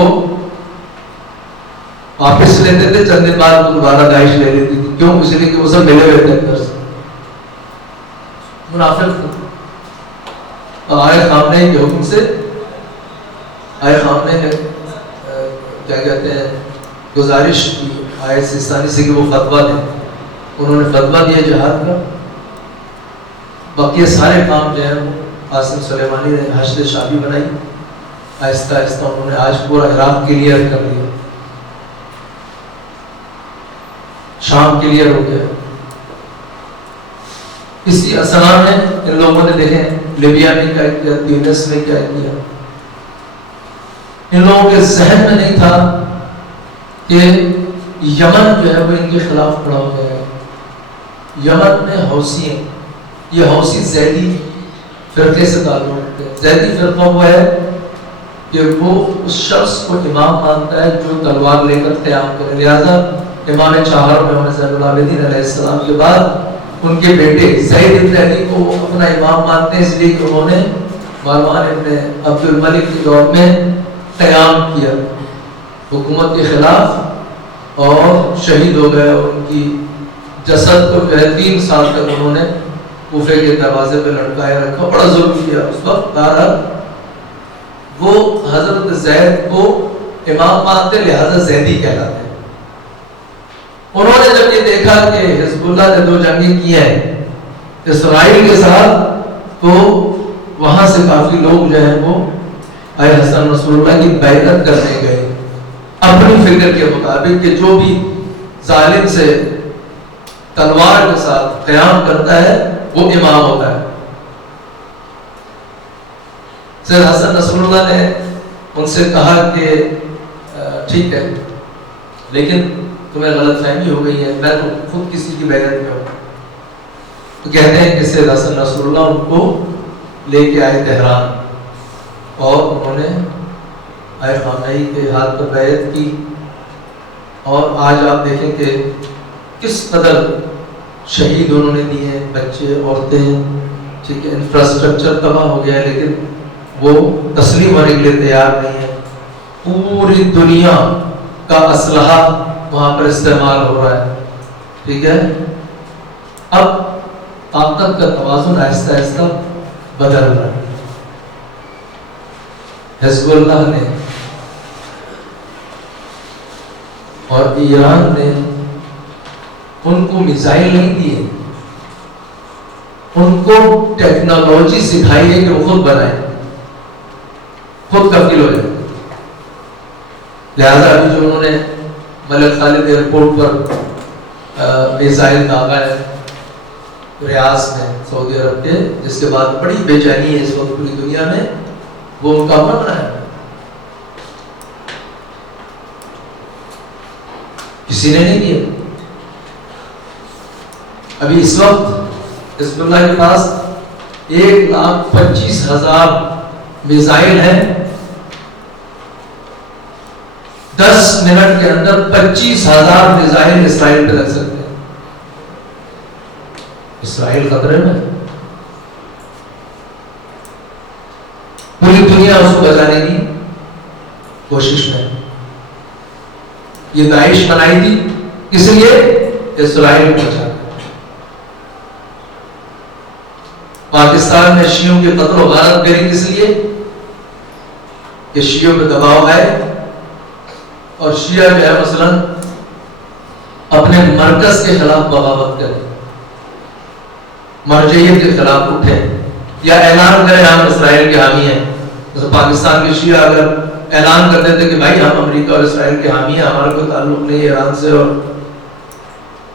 واپس لیتے تھے چند دن بعد وہ دوبارہ داعش لے لیتی تھی۔ کیوں؟ اس لیے کہ وہ سب ملے ہوئے تھے اندر سے، منافق تھے۔ آئے خامنہ کے حکم سے آئے خامنہ نے کیا کہتے ہیں گزارش کی آئے سیستانی سے کہ وہ فتویٰ دیں۔ انہوں نے فتویٰ دیا جہاد کا۔ باقی سارے کام جو ہیں قاسم سلیمانی نے حشد شعبی بنائی، آہستہ آہستہ انہوں نے آج پورا عراق کلیئر کر لیا، شام کلیئر ہو گیا۔ اسی اثنا میں ان لوگوں نے دیکھیں لیبیا میں کیا کیا، تیونس میں کیا کیا۔ ان لوگوں کے ذہن میں نہیں تھا کہ یمن جو ہے وہ ان کے خلاف کھڑا ہو گیا ہے۔ یمن میں حوثی ہیں، یہ حوثی زیدی فرقے سے تعلق رکھتے ہیں۔ زیدی فرقہ وہ ہے کہ وہ اس شخص کو امام مانتا ہے جو تلوار لے کر قیام کرے، لہذا امام چہار میں زین العابدین علیہ السلام کے بعد ان کے بیٹے زید بن علی کو اپنا امام مانتے ہیں، اس لیے کہ انہوں نے مروان ابن عبد الملک کے دور میں قیام کیا حکومت کے خلاف اور شہید ہو گئے، اور ان کی جسد کو 3 سال تک انہوں نے کوفے کے دروازے پہ لٹکائے رکھا، بڑا ظلم کیا اس وقت۔ بہرحال وہ حضرت زید کو امام مانتے لہذا زیدی کہلاتے ہیں۔ انہوں نے جب یہ دیکھا کہ حزب اللہ نے 2 جنگیں کی ہیں اسرائیل کے ساتھ، تو وہاں سے کافی لوگ جو ہیں وہ آئے حسن رسول اللہ کی بیعت کرنے گئے اپنی فکر کے مطابق کہ جو بھی ظالم سے تلوار کے ساتھ قیام کرتا ہے وہ امام ہوتا ہے۔ سید حسن رسول اللہ نے ان سے کہا کہ ٹھیک ہے لیکن تمہیں غلط فہمی ہو گئی ہے، میں تو خود کسی کی بیعت میں ہوں۔ تو کہتے ہیں کہ سید حسن رسول اللہ ان کو لے کے آئے تہران، اور انہوں نے آئے خامنہ کے ہاتھ پر بیعت کی۔ اور آج آپ دیکھیں کہ کس قدر شہید انہوں نے دیے، بچے، عورتیں، ٹھیک ہے، انفراسٹرکچر تباہ ہو گیا ہے، لیکن وہ تسلیم ہونے کے لیے تیار نہیں ہے. پوری دنیا کا اسلحہ وہاں پر استعمال ہو رہا ہے. ٹھیک ہے. اب طاقت کا توازن آہستہ آہستہ بدل رہا ہے. حزب اللہ نے اور ایران نے ان کو میزائل نہیں دیے، ان کو ٹیکنالوجی سکھائی ہے کہ وہ خود بنائیں، خود کفیل ہو جائے. لہذا ابھی جو انہوں نے ملک خالد ایئرپورٹ پر میزائل داغا ہے ریاض میں سعودی عرب کے، جس کے بعد بڑی بے چینی ہے اس وقت پوری دنیا میں، وہ ان کا اپنا بنایا ہے، کسی نے نہیں کیا. ابھی اس وقت حزب اللہ کے پاس 1,25,000 میزائل ہیں. 10 منٹ کے اندر 25,000 میزائل اسرائیل پہ لگ سکتے ہیں. اسرائیل خطرے میں، پوری دنیا اس کو بچانے کی کوشش میں. یہ داعش بنائی تھی کس لیے؟ اسرائیل کو بچانا. پاکستان میں شیعوں کے قتل و غارت کری کس لیے؟ کہ شیعوں پہ دباؤ آئے اور شیعہ جو ہے مثلا اپنے مرکز کے خلاف بغاوت کرے، مرجعیت کے خلاف اٹھے، یا اعلان کرے ہم اسرائیل کے حامی ہیں. جیسے پاکستان کے شیعہ اگر اعلان کر دیتے کہ بھائی ہم امریکہ اور اسرائیل کے حامی ہیں، ہمارا کوئی تعلق نہیں ہے ایران سے، اور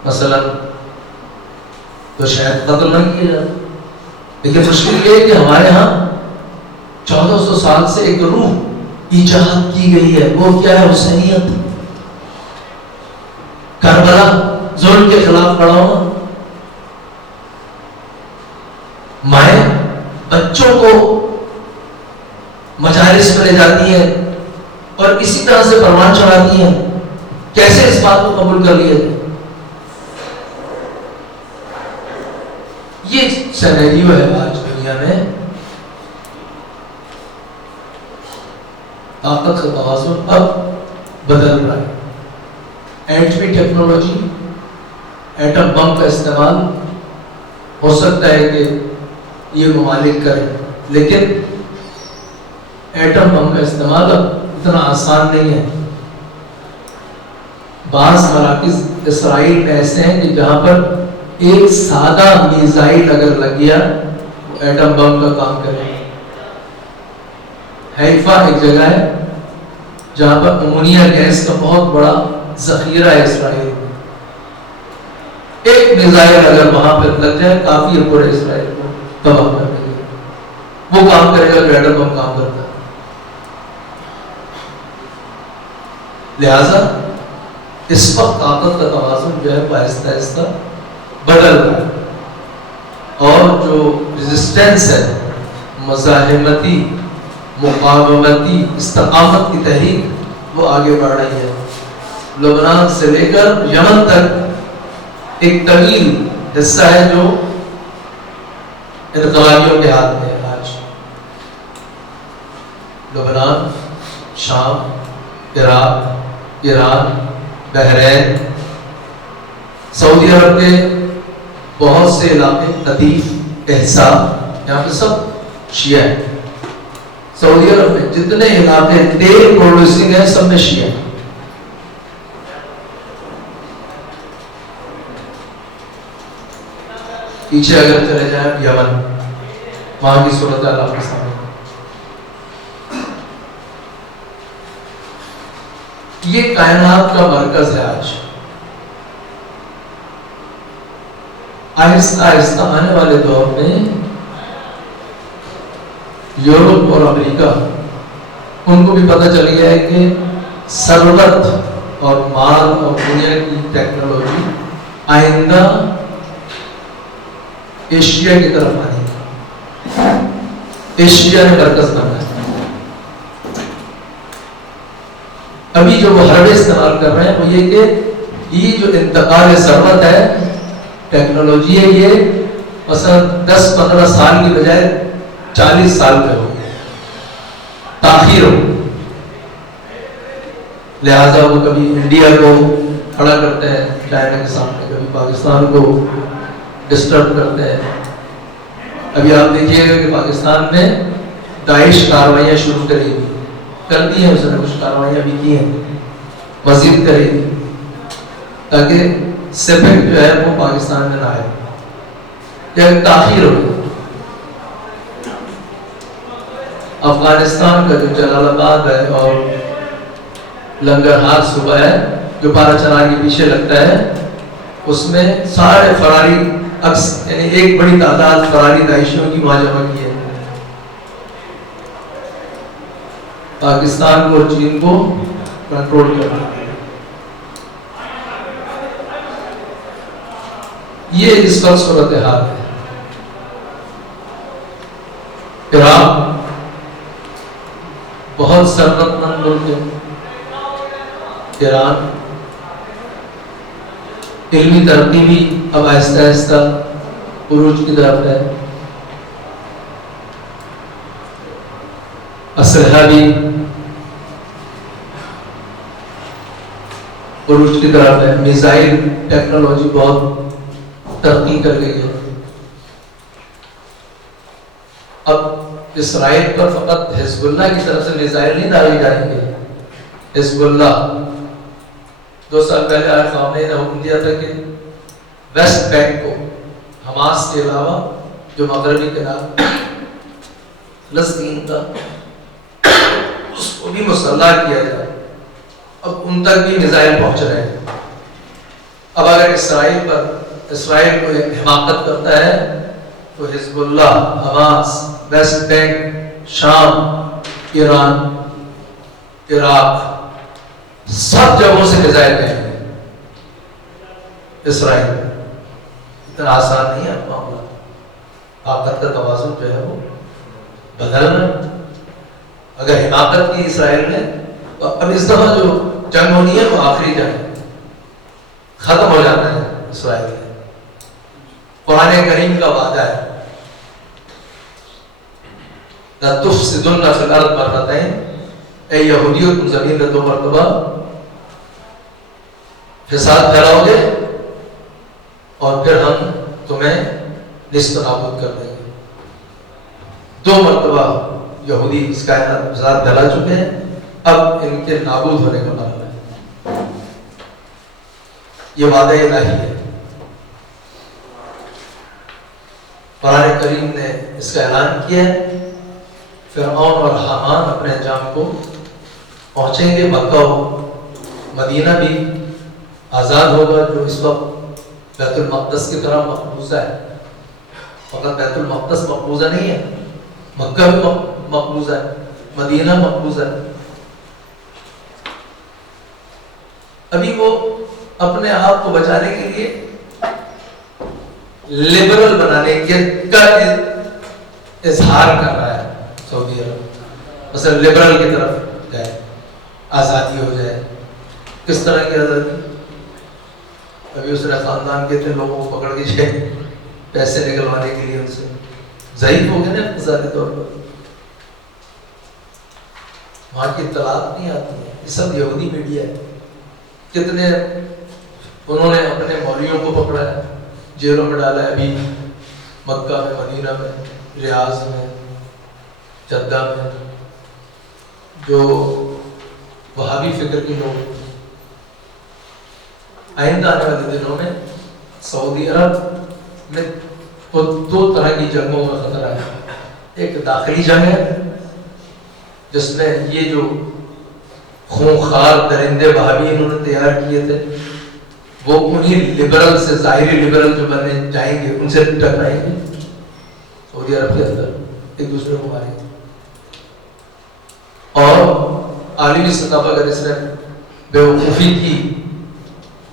مثلا تو شاید قتل نہ کیا جاتا. لیکن مشکل یہ ہے کہ ہمارے ہاں 1400 سال سے ایک روح ایجاد کی گئی ہے، وہ کیا ہے؟ حسینیت. کربلا ظلم کے خلاف کھڑا ہونا. مائیں بچوں کو مجالس میں لے جاتی ہیں اور اسی طرح سے پروان چڑھاتی ہیں. کیسے اس بات کو قبول کر لیا جائے؟ یہ سینیریو ہے آج دنیا میں. طاقت کا توازن اب بدل رہا ہے. ایٹمی ٹیکنالوجی، ایٹم بم کا استعمال ہو سکتا ہے کہ یہ ممالک کریں، لیکن ایٹم بم کا استعمال اب اتنا آسان نہیں ہے. بعض مراکز اسرائیل میں ایسے ہیں کہ جہاں پر ایک سادہ میزائل اگر لگ گیا وہ ایٹم بم کا کام کرے. حیفا ایک جگہ ہے جہاں پر امونیا گیس کا بہت بڑا ذخیرہ ہے اسرائیل میں. ایک میزائل اگر وہاں پہ لگ جائے کافی ہے پورے اسرائیل کو تباہ کرنے کے لیے. وہ کام کرے گا جو ایٹم بم کام کرتا ہے. لہذا اس وقت طاقت کا توازن جو ہے آہستہ آہستہ بدل رہا ہے، اور جو ریزسٹنس ہے، مزاحمتی، مقاومتی، استقامت کی تحریک، وہ آگے بڑھ رہی ہے. لبنان سے لے کر یمن تک ایک طویل حصہ ہے جو انقلابیوں کے ہاتھ میں ہے آج. لبنان، شام، عراق، ایران، بحرین، سعودی عرب کے بہت سے علاقے، قطیف، احسا، یہاں پہ سب شیعہ ہیں. سعودی عرب میں جتنے علاقے تیل پروڈیوسنگ ہیں سب میں شیعہ ہیں. پیچھے اگر چلے جائیں یمن، وہاں کی صورتحال آپ کے سامنے. یہ کائنات کا مرکز ہے آج. آہستہ آہستہ آنے والے دور میں یورپ اور امریکہ، ان کو بھی پتہ چل گیا ہے کہ ثروت اور مال اور دنیا کی ٹیکنالوجی آئندہ ایشیا کی طرف آنے گی. ایشیا نے مرکز بنا ہے. ابھی جو وہ حربے استعمال کر رہے ہیں وہ یہ کہ یہ جو انتقال ثروت ہے، ٹیکنالوجی ہے، یہ مثلا 10-15 سال کی بجائے 40 سال میں ہو. تاخیر ہو، لہذا وہ کبھی انڈیا کو کھڑا کرتے ہیں چائنا کے سامنے، کبھی پاکستان کو ڈسٹرب کرتے ہیں. ابھی آپ دیکھیے گا کہ پاکستان میں داعش کارروائیاں شروع کرے گی، کر دی ہیں اس نے، کچھ کارروائیاں بھی کی ہیں، مزید کرے گی، تاکہ سپیکٹ جو ہے وہ پاکستان میں نہ آئے. یہ تاخیر ہو. افغانستان کا جو جلال آباد ہے اور لنگرہار صوبہ ہے جو پارا چنار کے پیچھے لگتا ہے، اس میں سارے فراری یعنی ایک بڑی تعداد فراری داعشیوں کی وہاں جمع کی ہے. پاکستان کو اور چین کو کنٹرول کرنا. یہ اس وقت صورتحال ہے. عراق بہت ثروت مند ملک ہے. ایران علمی ترقی بھی اب آہستہ آہستہ عروج کی طرف ہے. اسلحہ بھی عروج کی طرف ہے. میزائل ٹیکنالوجی بہت ترقی کر گئی ہے. اب اسرائیل پر فقط حزب اللہ کی طرف سے میزائل نہیں ڈالے جائیں گے. حزب اللہ 2 سال پہلے آئے خامنئی نے حکم دیا تھا کہ ویسٹ بینک کو حماس کے علاوہ جو مغربی کنارہ فلسطین کا اس کو بھی مسلح کیا جائے. اب ان تک بھی میزائل پہنچ رہے ہیں. اب اگر اسرائیل کو حماقت کرتا ہے تو حزب اللہ، حماس، ویسٹ بینک، شام، ایران، عراق سب جگہوں سے میزائل لیں گے. اسرائیل اتنا آسان نہیں ہے معاملہ. طاقت کا توازن جو ہے وہ بدلنا. اگر حماقت کی اسرائیل نے تو اب اس دفعہ جو جنگ ہونی ہے وہ آخری جنگ ہے، ختم ہو جانا ہے اسرائیل میں. قرآن کریم کا وعدہ ہے لَتُفْسِدُنَّ فِي الْأَرْضِ مَرَّتَيْنِ، اے یہودیوں تم زمین میں 2 مرتبہ فساد پھیلاؤ گے اور پھر ہم تمہیں نیست و نابود کر دیں گے. 2 مرتبہ یہودی اس کائنات میں فساد پھیلا چکے ہیں، اب ان کے نابود ہونے کا مرحلہ ہے. یہ وعدہ الہی ہے. قرآن کریم نے اس کا اعلان کیا ہے. فرعون اور حامان اپنے انجام کو پہنچیں گے. مکہ و مدینہ بھی آزاد ہوگا جو اس وقت بیت المقدس کی طرح مقبوضہ ہے. فقط بیت المقدس مقبوضہ نہیں ہے، مکہ بھی مقبوضہ ہے، مدینہ مقبوضہ ہے. ابھی وہ اپنے آپ کو بچانے کے لیے لبرل بنانے کا اظہار کر رہا ہے. سعودی عرب مثلا لبرل کی طرف جائے، آزادی ہو جائے. کس طرح کی آزادی؟ ابھی اس نے خاندان کے اتنے لوگوں کو پکڑ کے پیسے نکلوانے کے لیے ان سے ضعیف ہو گئے نا اقتصادی طور پر. وہاں کی اطلاعات نہیں آتی ہے. یہ سب یہودی میڈیا ہے. کتنے انہوں نے اپنے مولویوں کو پکڑا ہے، جیلوں میں ڈالا ہے. ابھی مکہ میں، مدینہ میں، ریاض میں، جدہ میں جو وہابی فکر کے لوگ. آئندہ آنے والے دنوں میں سعودی عرب میں 2 طرح کی جنگوں کا خطرہ ہے. ایک داخلی جنگ ہے جس میں یہ جو خونخوار درندے وہابی انہوں نے تیار کیے تھے وہ انہیں لبرل سے، ظاہری لبرل جو بننے جائیں گے ان سے ٹکرائیں گے. سعودی عرب کے اندر ایک دوسرے کو ماریں گے. اور عالمی سطح پر اگر اس نے بیوقوفی کی،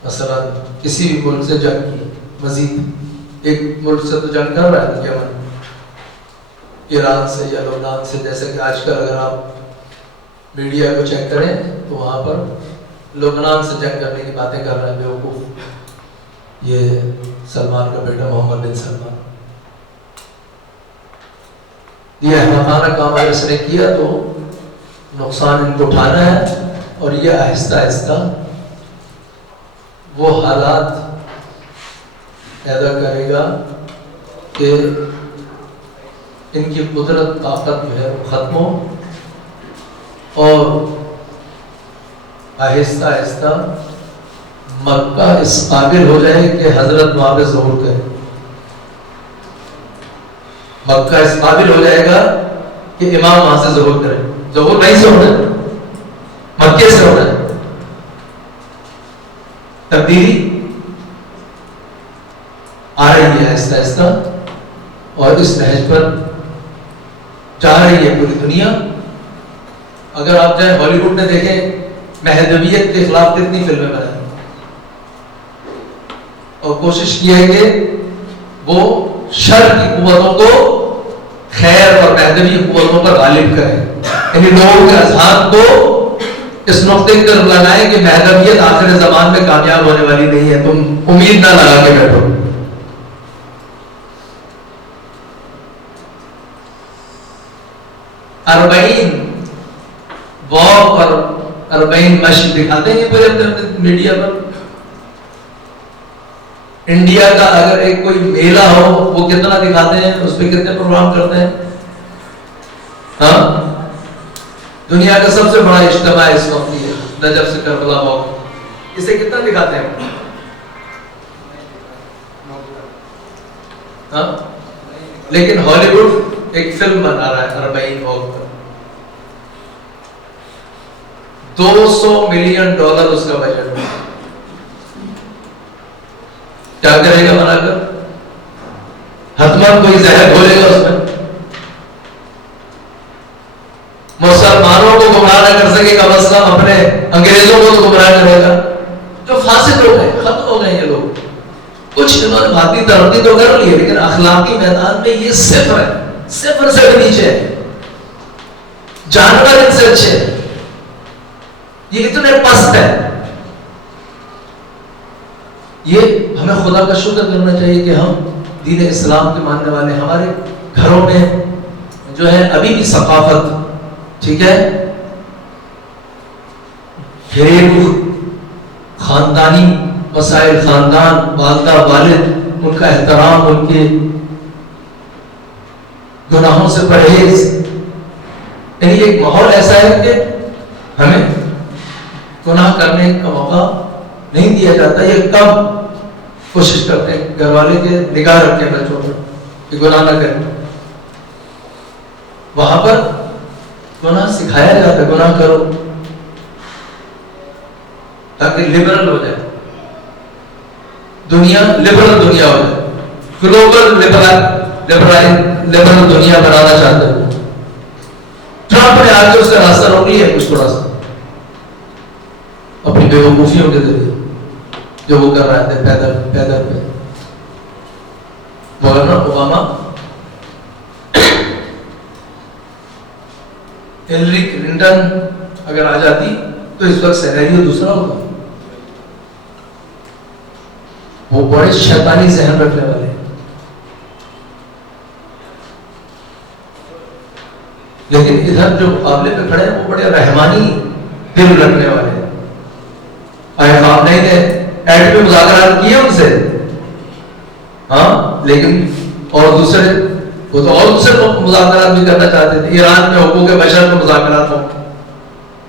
مثلا کسی بھی ملک سے جنگ کی، مزید ایک ملک سے تو جنگ کر رہا ہے یمن، ایران سے یا لبنان سے، جیسے کہ آج کل اگر آپ میڈیا کو چیک کریں تو وہاں پر لبنان سے جنگ کرنے کی باتیں کر رہے ہیں بیوقوف یہ سلمان کا بیٹا محمد بن سلمان. یہ احمقانہ کام اگر اس نے کیا تو نقصان ان کو اٹھانا ہے، اور یہ آہستہ آہستہ وہ حالات پیدا کرے گا کہ ان کی قدرت طاقت جو ہے وہ ختم ہو، اور آہستہ آہستہ مکہ اس قابل ہو جائے کہ حضرت وہاں پہ ظہور کرے. مکہ اس قابل ہو جائے گا کہ امام وہاں سے ظہور کرے. ظہور نہیں سے ہونا ہے، مکے سے ہونا ہے. تبدیلی آ رہی ہے آہستہ آہستہ، اور اس نہج پر جا رہی ہے پوری دنیا. اگر آپ جائیں ہالی ووڈ میں دیکھیں مہدویت کے خلاف کتنی فلمیں بنائی، اور کوشش کی ہے کہ وہ شر کی قوتوں کو خیر اور مہدوی قوتوں پر غالب کریں. یعنی لوگوں کے اذہان کو اس نقطے کی طرف لگائیں کہ مہدویت آخر زمان میں کامیاب ہونے والی نہیں ہے، تم امید نہ لگا کے بیٹھو. اربعین واک اور اربعین مشی دکھاتے ہیں پورے اپنے میڈیا پر. انڈیا کا اگر ایک کوئی میلہ ہو وہ کتنا دکھاتے ہیں، اس پہ کتنے پروگرام کرتے ہیں. ہاں، دنیا کا سب سے بڑا اجتماع اس وقت یہ نجف سے کربلا واک، اسے کتنا دکھاتے ہیں. ہاں، لیکن ہالی ووڈ ایک فلم بنا رہا ہے اربعین واک پر. $200 ملین اس کا بجٹ. کیا کرے گا بنا کر؟ حتمن کوئی زہر گھولے گا اس میں. مسلمانوں کو گمراہ نہ کر سکے کم از کم اپنے انگریزوں کو تو گمراہ کرے گا. جو فاسد لوگ ہیں، ختم ہو گئے یہ لوگ. کچھ انہوں نے بھارتی ترقی تو کر لی ہے، لیکن اخلاقی میدان میں یہ صفر ہے، صفر سے بھی نیچے ہے. جانور ان سے اچھے ہیں، یہ اتنے پست ہے. یہ ہمیں خدا کا شکر کرنا چاہیے کہ ہم دین اسلام کے ماننے والے. ہمارے گھروں میں جو ہے ابھی بھی ثقافت ٹھیک ہے، گھریلو خاندانی مسائل، خاندان، والدہ والد، ان کا احترام، ان کے گناہوں سے پرہیز. یعنی ایک ماحول ایسا ہے کہ ہمیں گناہ کرنے کا موقع نہیں دیا جاتا. یہ کم کوشش کرتے ہیں گھر والے کے نگاہ رکھیں بچوں پر کہ گناہ نہ کریں. وہاں پر گناہ سکھایا جاتا ہے، گناہ کرو تاکہ لبرل ہو جائے دنیا، لبرل دنیا ہو جائے. گلوبل لبرل دنیا بنانا چاہتے ہیں. ٹرمپ نے آ کے اس کا راستہ روک لیا ہے کچھ تھوڑا سا اپنی بیوقوفیوں کے ذریعے جو وہ کر رہے تھے پیدل پہ. مگر اوباما، ہلری کلنٹن اگر آ جاتی تو اس وقت سینیریو دوسرا ہوگا. وہ بڑے شیطانی ذہن رکھنے والے ہیں، لیکن ادھر جو مقابلے پہ کھڑے ہیں وہ بڑے رحمانی دل رکھنے والے ہیں. آئے خامنئی نے ایٹمی مذاکرات کیے ان سے، ہاں، لیکن اور دوسرے وہ تو اور دوسرے مذاکرات بھی کرنا چاہتے تھے. ایران میں حقوق بشر میں مذاکرات ہوں،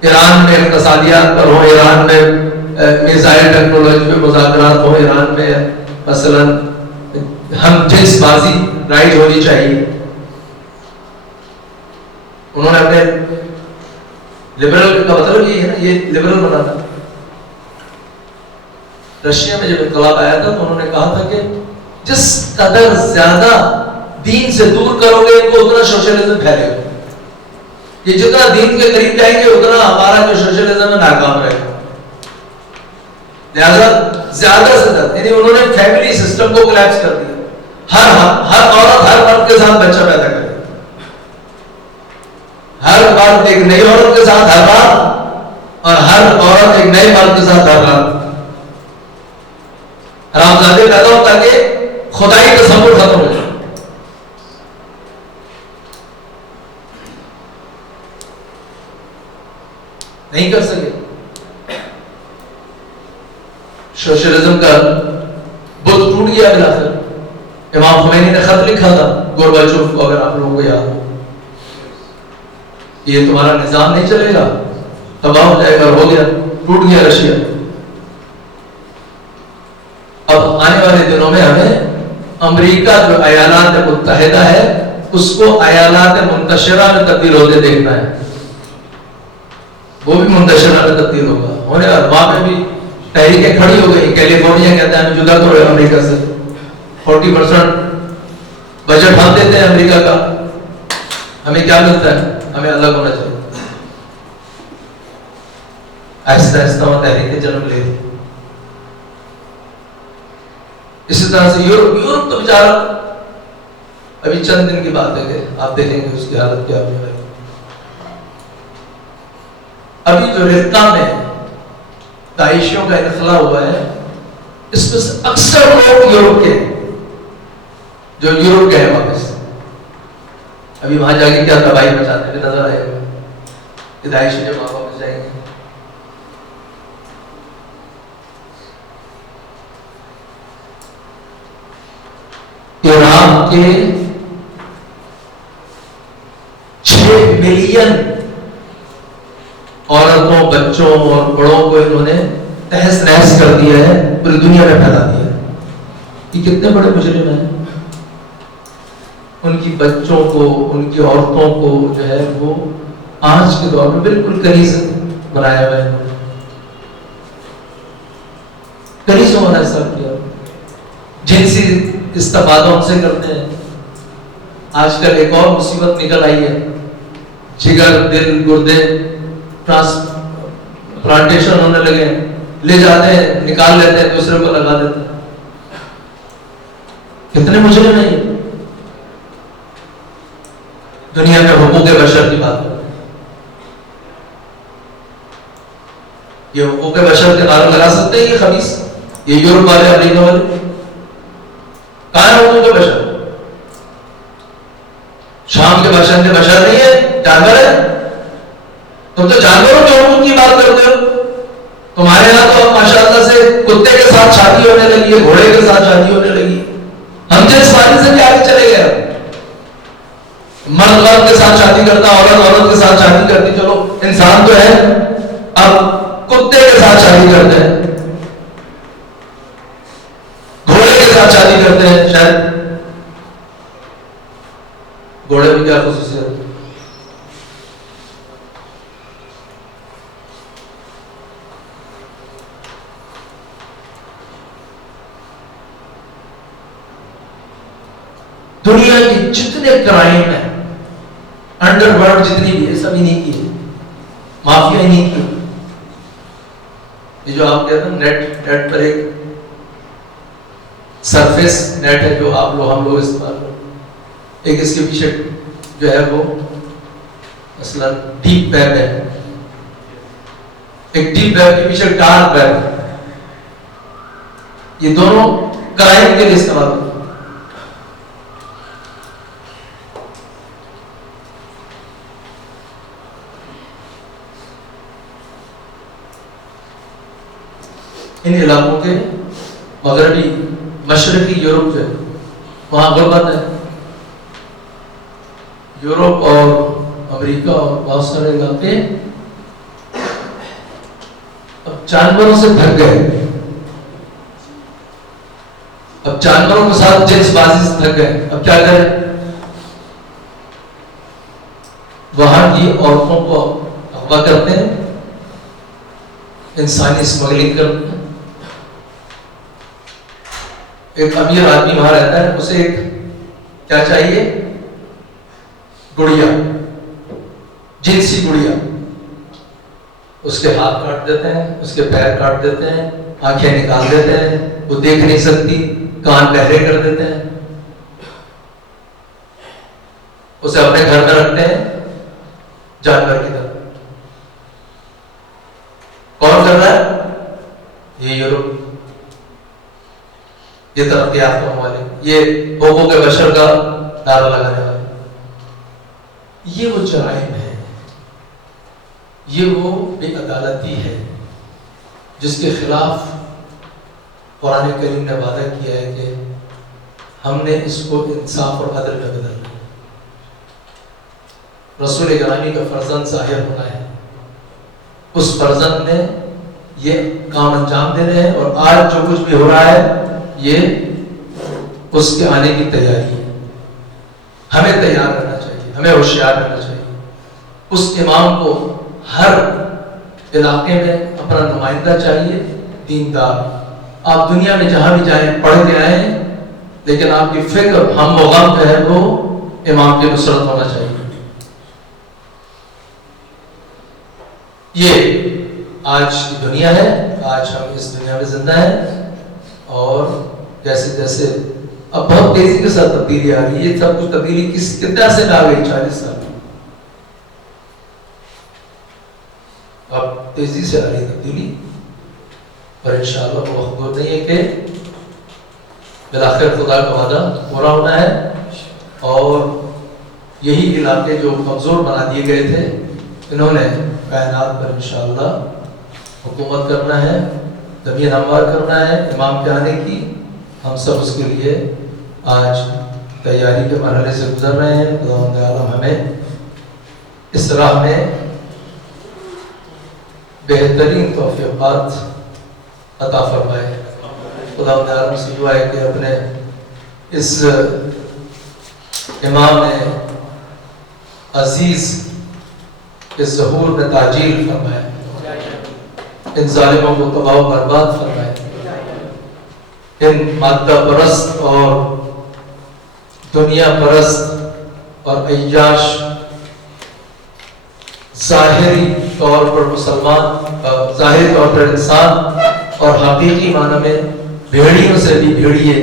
ایران میں اقتصادیات پر ہوں، ایران میں میزائل ٹیکنالوجی پہ مذاکرات ہوں، ایران میں مثلا ہم جنس بازی رائٹ ہونی چاہیے. انہوں نے اپنے لبرل کا مطلب یہ ہے نا، یہ لبرل بنا تھا. رشیا میں جب انقلاب آیا تھا تو انہوں نے کہا تھا کہ جس قدر زیادہ دین سے دور کرو گے ان کو اتنا سوشلزم پھیلے گا. یہ جتنا دین کے قریب جائیں گے اتنا ہمارا جو سوشلزم ہے ناکام رہے گا. لہذا زیادہ سے زیادہ، یعنی انہوں نے فیملی سسٹم کو کولیپس کر دیا. ہر عورت ہر مرد کے ساتھ بچہ پیدا کرے، ہر مرد ایک نئی عورت کے ساتھ ہر رات، اور ہر عورت ایک نئے مرد کے ساتھ ہر رات. حرامزادے پیدا ہو تاکہ خدائی تصور ختم ہو جائے. نہیں کر سکے. سوشلزم کا بت ٹوٹ گیا بلاخر. امام خمینی نے خط لکھا تھا گورباچوف کو, اگر آپ لوگوں کو یاد ہو, یہ تمہارا نظام نہیں چلے گا, تباہ ہو جائے گا. ہو گیا, ٹوٹ گیا رشیا. اب آنے والے دنوں میں ہمیں امریکہ جو ایالات متحدہ ہے اس کو ایالات منتشرہ میں تبدیل ہوتے دیکھنا ہے. وہ بھی منتشرہ میں تبدیل ہوگا ہونے والا. وہاں پہ بھی تحریکیں کھڑی ہو گئی. کیلیفورنیا کہتا ہے ہمیں جدا کرو امریکہ سے, 40% بجٹ ہم دیتے ہیں امریکہ کا, ہمیں کیا ملتا ہے, ہمیں الگ ہونا چاہیے. آہستہ آہستہ وہ تحریکیں جنم لے رہی. اسی طرح سے یورپ تو بیچارہ ابھی چند دن کی بات ہے کہ آپ دیکھیں گے اس کی حالت کیا ہونے والی. ابھی جو ریختہ میں داعشیوں کا انخلا ہوا ہے, اس میں سے اکثر لوگ یورپ کے, جو یورپ گئے واپس, ابھی وہاں جا کے کیا تباہی مچاتے ہوئے نظر آئے گا. کہ داعشی جب وہاں واپس جائیں گے. ایران کے 6 ملین عورتوں, بچوں اور بڑوں کو انہوں نے تہس نہس کر دیا ہے, پوری دنیا میں پھیلا دیا ہے. یہ کتنے بڑے مجرم ہیں. ان کی بچوں کو, ان کی عورتوں کو جو ہے وہ آج کے دور میں بالکل کنیز بنایا ہوا ہے. کنیزوں والا حساب کیا, جنسی استفادہ ان سے کرتے ہیں. آج کل ایک اور مصیبت نکل آئی ہے, جگر, دل, گردے ٹرانسپلانٹیشن ہونے لگے ہیں. لے جاتے ہیں, نکال لیتے ہیں, دوسرے کو لگا دیتے ہیں. کتنے مجرم ہیں یہ. دنیا میں حقوق بشر کی بات کرتے ہیں. یہ حقوق بشر کے نعرے لگا سکتے ہیں یہ خبیث, یہ یورپ والے, امریکہ والے. کہاں ہے حقوق بشر؟ شام کے بشر نہیں ہے, جانور ہے. تم تو جانوروں کے حقوق کی بات کرتے ہو. تمہارے یہاں تو ماشاءاللہ سے کتے کے ساتھ شادی ہونے لگی ہے, گھوڑے کے ساتھ شادی ہونے لگی. ہم جنس والی سے کیا آگے چلے گئے. مرد مرد کے ساتھ شادی کرتا, عورت عورت کے ساتھ شادی کرتی. چلو انسان تو ہے, اب کتے کے ساتھ شادی کرتے ہیں, گھوڑے کے ساتھ شادی کرتے ہیں. شاید گھوڑے میں کیا خصوصیت ہے؟ دنیا کے جتنے کرائم ہیں, انڈر ورلڈ جتنی بھی ہے, سب ہی نہیں کی, مافیا ہی نہیں کی. یہ جو آپ کہتے ہیں نیٹ پر ایک سرفیس نیٹ ہے جو آپ لوگ ہم لوگ استعمال کرتے ہیں, ایک اس کے پیچھے جو ہے وہ مثلا ڈیپ ویب ہے, ایک ڈیپ ویب کے پیچھے ڈارک ویب ہے. یہ دونوں کرائم کے لیے استعمال ہوتے ہیں. ان علاقوں کے مغربی مشرقی یورپ جو ہے وہاں غربت ہے. یورپ اور امریکہ اور بہت سارے علاقے اب جانوروں سے بھر گئے, اب جانوروں کے ساتھ جنس بازی سے تھک گئے. اب کیا کریں؟ وہاں کی عورتوں کو اغوا کرتے ہیں, انسانی اسمگلنگ کرتے ہیں. ایک امیر آدمی وہاں رہتا ہے, اسے ایک کیا چاہیے, گڑیا, جنسی گڑیا. اس کے ہاتھ کاٹ دیتے ہیں, اس کے پیر کاٹ دیتے ہیں, آنکھیں نکال دیتے ہیں, وہ دیکھ نہیں سکتی, کان بہرے کر دیتے ہیں, اسے اپنے گھر میں رکھتے ہیں جانور کی طرح. کون کر رہا ہے؟ یہ یورپ, یہ ترقی یافتہ ممالک, یہ حقوق بشر کا نعرہ لگانے والے. یہ وہ جرائم ہے یہ وہ بے عدالتی ہے جس کے خلاف قرآن کریم نے وعدہ کیا ہے کہ ہم نے اس کو انصاف اور عدل کا بدلنا ہے۔ رسول گرامی کا فرزند ظاہر ہونا ہے، اس فرزند نے یہ کام انجام دینے ہیں، اور آج جو کچھ بھی ہو رہا ہے یہ اس کے آنے کی تیاری ہے۔ ہمیں تیار رہنا چاہیے، ہمیں ہوشیار رہنا چاہیے۔ اس امام کو ہر علاقے میں اپنا نمائندہ چاہیے، دیندار۔ آپ دنیا میں جہاں بھی جائیں پڑھ کے آئیں، لیکن آپ کی فکر ہم و غم جو ہے وہ امام کی نصرت ہونا چاہیے۔ یہ آج کی دنیا ہے، آج ہم اس دنیا میں زندہ ہیں، اور جیسے جیسے اب بہت تیزی کے ساتھ تبدیلی آ رہی ہے۔ یہ سب کچھ تبدیلی کتنے عرصے میں آ گئی؟ 40 سال میں۔ اب تیزی سے آ رہی تبدیلی، اور انشاءاللہ وہ وقت دور نہیں ہے کہ بالآخر خدا کا وعدہ پورا ہونا ہے، اور یہی علاقے جو کمزور بنا دیے گئے تھے انہوں نے کائنات پر انشاءاللہ حکومت کرنا ہے، زمین ہموار کرنا ہے امام کے آنے کی۔ ہم سب اس کے لیے آج تیاری کے مرحلے سے گزر رہے ہیں۔ خداوند عالم ہمیں اس راہ میں بہترین توفیقات عطا فرمائے۔ خداوند عالم سے دعا ہے کہ اپنے اس امام عزیز کے ظہور میں تعجیل فرمائے، ان ظالموں کو تباہ و برباد فرمائے، ان مادہ پرست اور دنیا پرست اور عیاش ظاہری طور پر مسلمان، ظاہری طور پر انسان، اور حقیقی معنی میں بھیڑیوں سے بھی بھیڑیے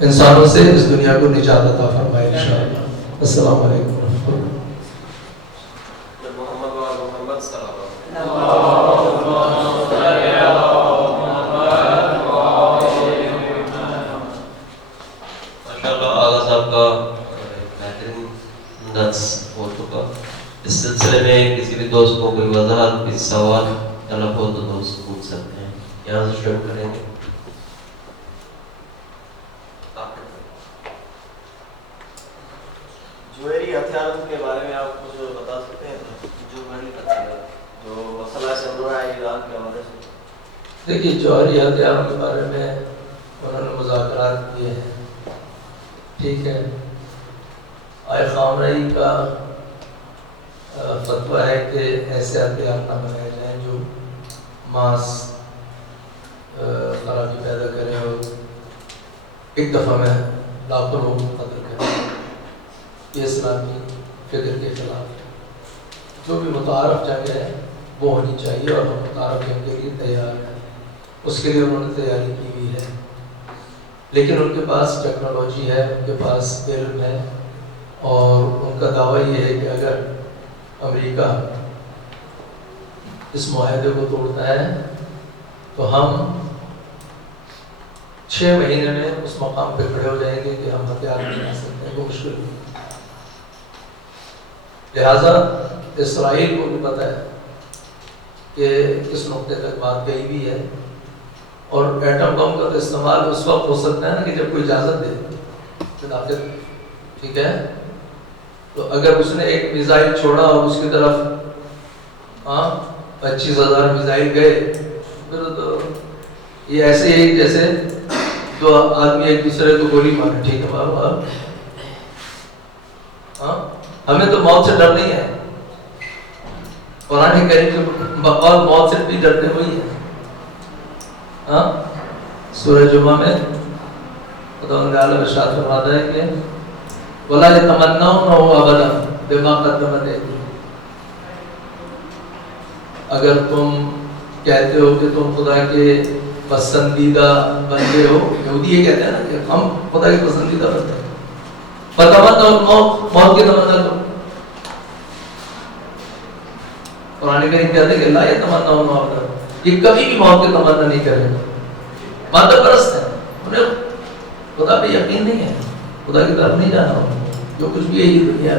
انسانوں سے اس دنیا کو نجات عطا فرمائے انشاءاللہ۔ السلام علیکم ورحمۃ اللہ۔ اس سلسلے میں کسی بھی دوست کو کوئی وضاحت، کوئی سوال طلب ہو تو دوست پوچھ سکتے ہیں۔ یہاں سے شروع کریں گے۔ جوہری ہتھیاروں کے بارے میں آپ کچھ بتا سکتے ہیں؟ جوہری ہتھیار جو مسئلہ چل رہا ہے ایران کے حوالے سے۔ دیکھیے، جوہری ہتھیاروں کے بارے میں انہوں نے مذاکرات کیے ہیں، ٹھیک ہے۔ آئے خامنئی کا فتویٰ ہے کہ ایسے ہتھیار نہ بنائے جائیں جو ماس خرابی پیدا کرے اور ایک دفعہ میں لاکھوں لوگوں کو قتل کرے۔ یہ اسلامی فکر کے خلاف ہے۔ جو بھی متعارف جنگ ہے وہ ہونی چاہیے، اور ہم متعارف جنگ کے لیے تیار ہیں، اس کے لیے انہوں نے تیاری کی ہوئی ہے، لیکن ان کے پاس ٹیکنالوجی ہے، ان کے پاس علم ہے، اور ان کا دعویٰ یہ ہے کہ اگر امریکہ اس معاہدے کو توڑتا ہے تو ہم 6 مہینے میں اس مقام پہ کھڑے ہو جائیں گے کہ ہم ہتھیار نہیں بنا سکتے ہیں، وہ مشکل نہیں۔ لہٰذا اسرائیل کو بھی پتہ ہے کہ کس نقطے تک بات گئی بھی ہے، اور ایٹم بم کا تو استعمال اس وقت ہو سکتا ہے نا کہ جب کوئی اجازت دے، ٹھیک ہے۔ تو اگر اس نے ایک میزائل چھوڑا اور اس کی طرف 25,000 میزائل گئے، پھر تو یہ ایسے ہی جیسے دو آدمی ایک دوسرے کو گولی مارے، ٹھیک ہے بابا۔ ہمیں تو موت سے ڈر نہیں ہے، قرآن کریم کے اور موت سے بھی ڈرتے ہوئی ہے۔ سورہ جمعہ میں خداوند عالم ارشاد فرماتا ہے کہ وَلَا يَتَمَنَّوْنَهُ أَبَدًا بِمَا قَدَّمَتْ أَيْدِيهِمْ۔ اگر تم کہتے ہو کہ تم خدا کے پسندیدہ بندے ہو، یہودی یہ کہتے ہیں نا کہ ہم خدا کے پسندیدہ بندے ہیں، فتمنوا موت کی تمنا کرو۔ قرآن کریم کہتے ہیں کہ لا يتمنون أبدا، یہ کبھی بھی موت کی تمنا نہیں کریں گے۔ مادہ پرست ہے، انہیں خدا پہ یقین نہیں ہے، خدا کی طرف نہیں جانا ہوگا، جو کچھ بھی ہے یہ دنیا ہے۔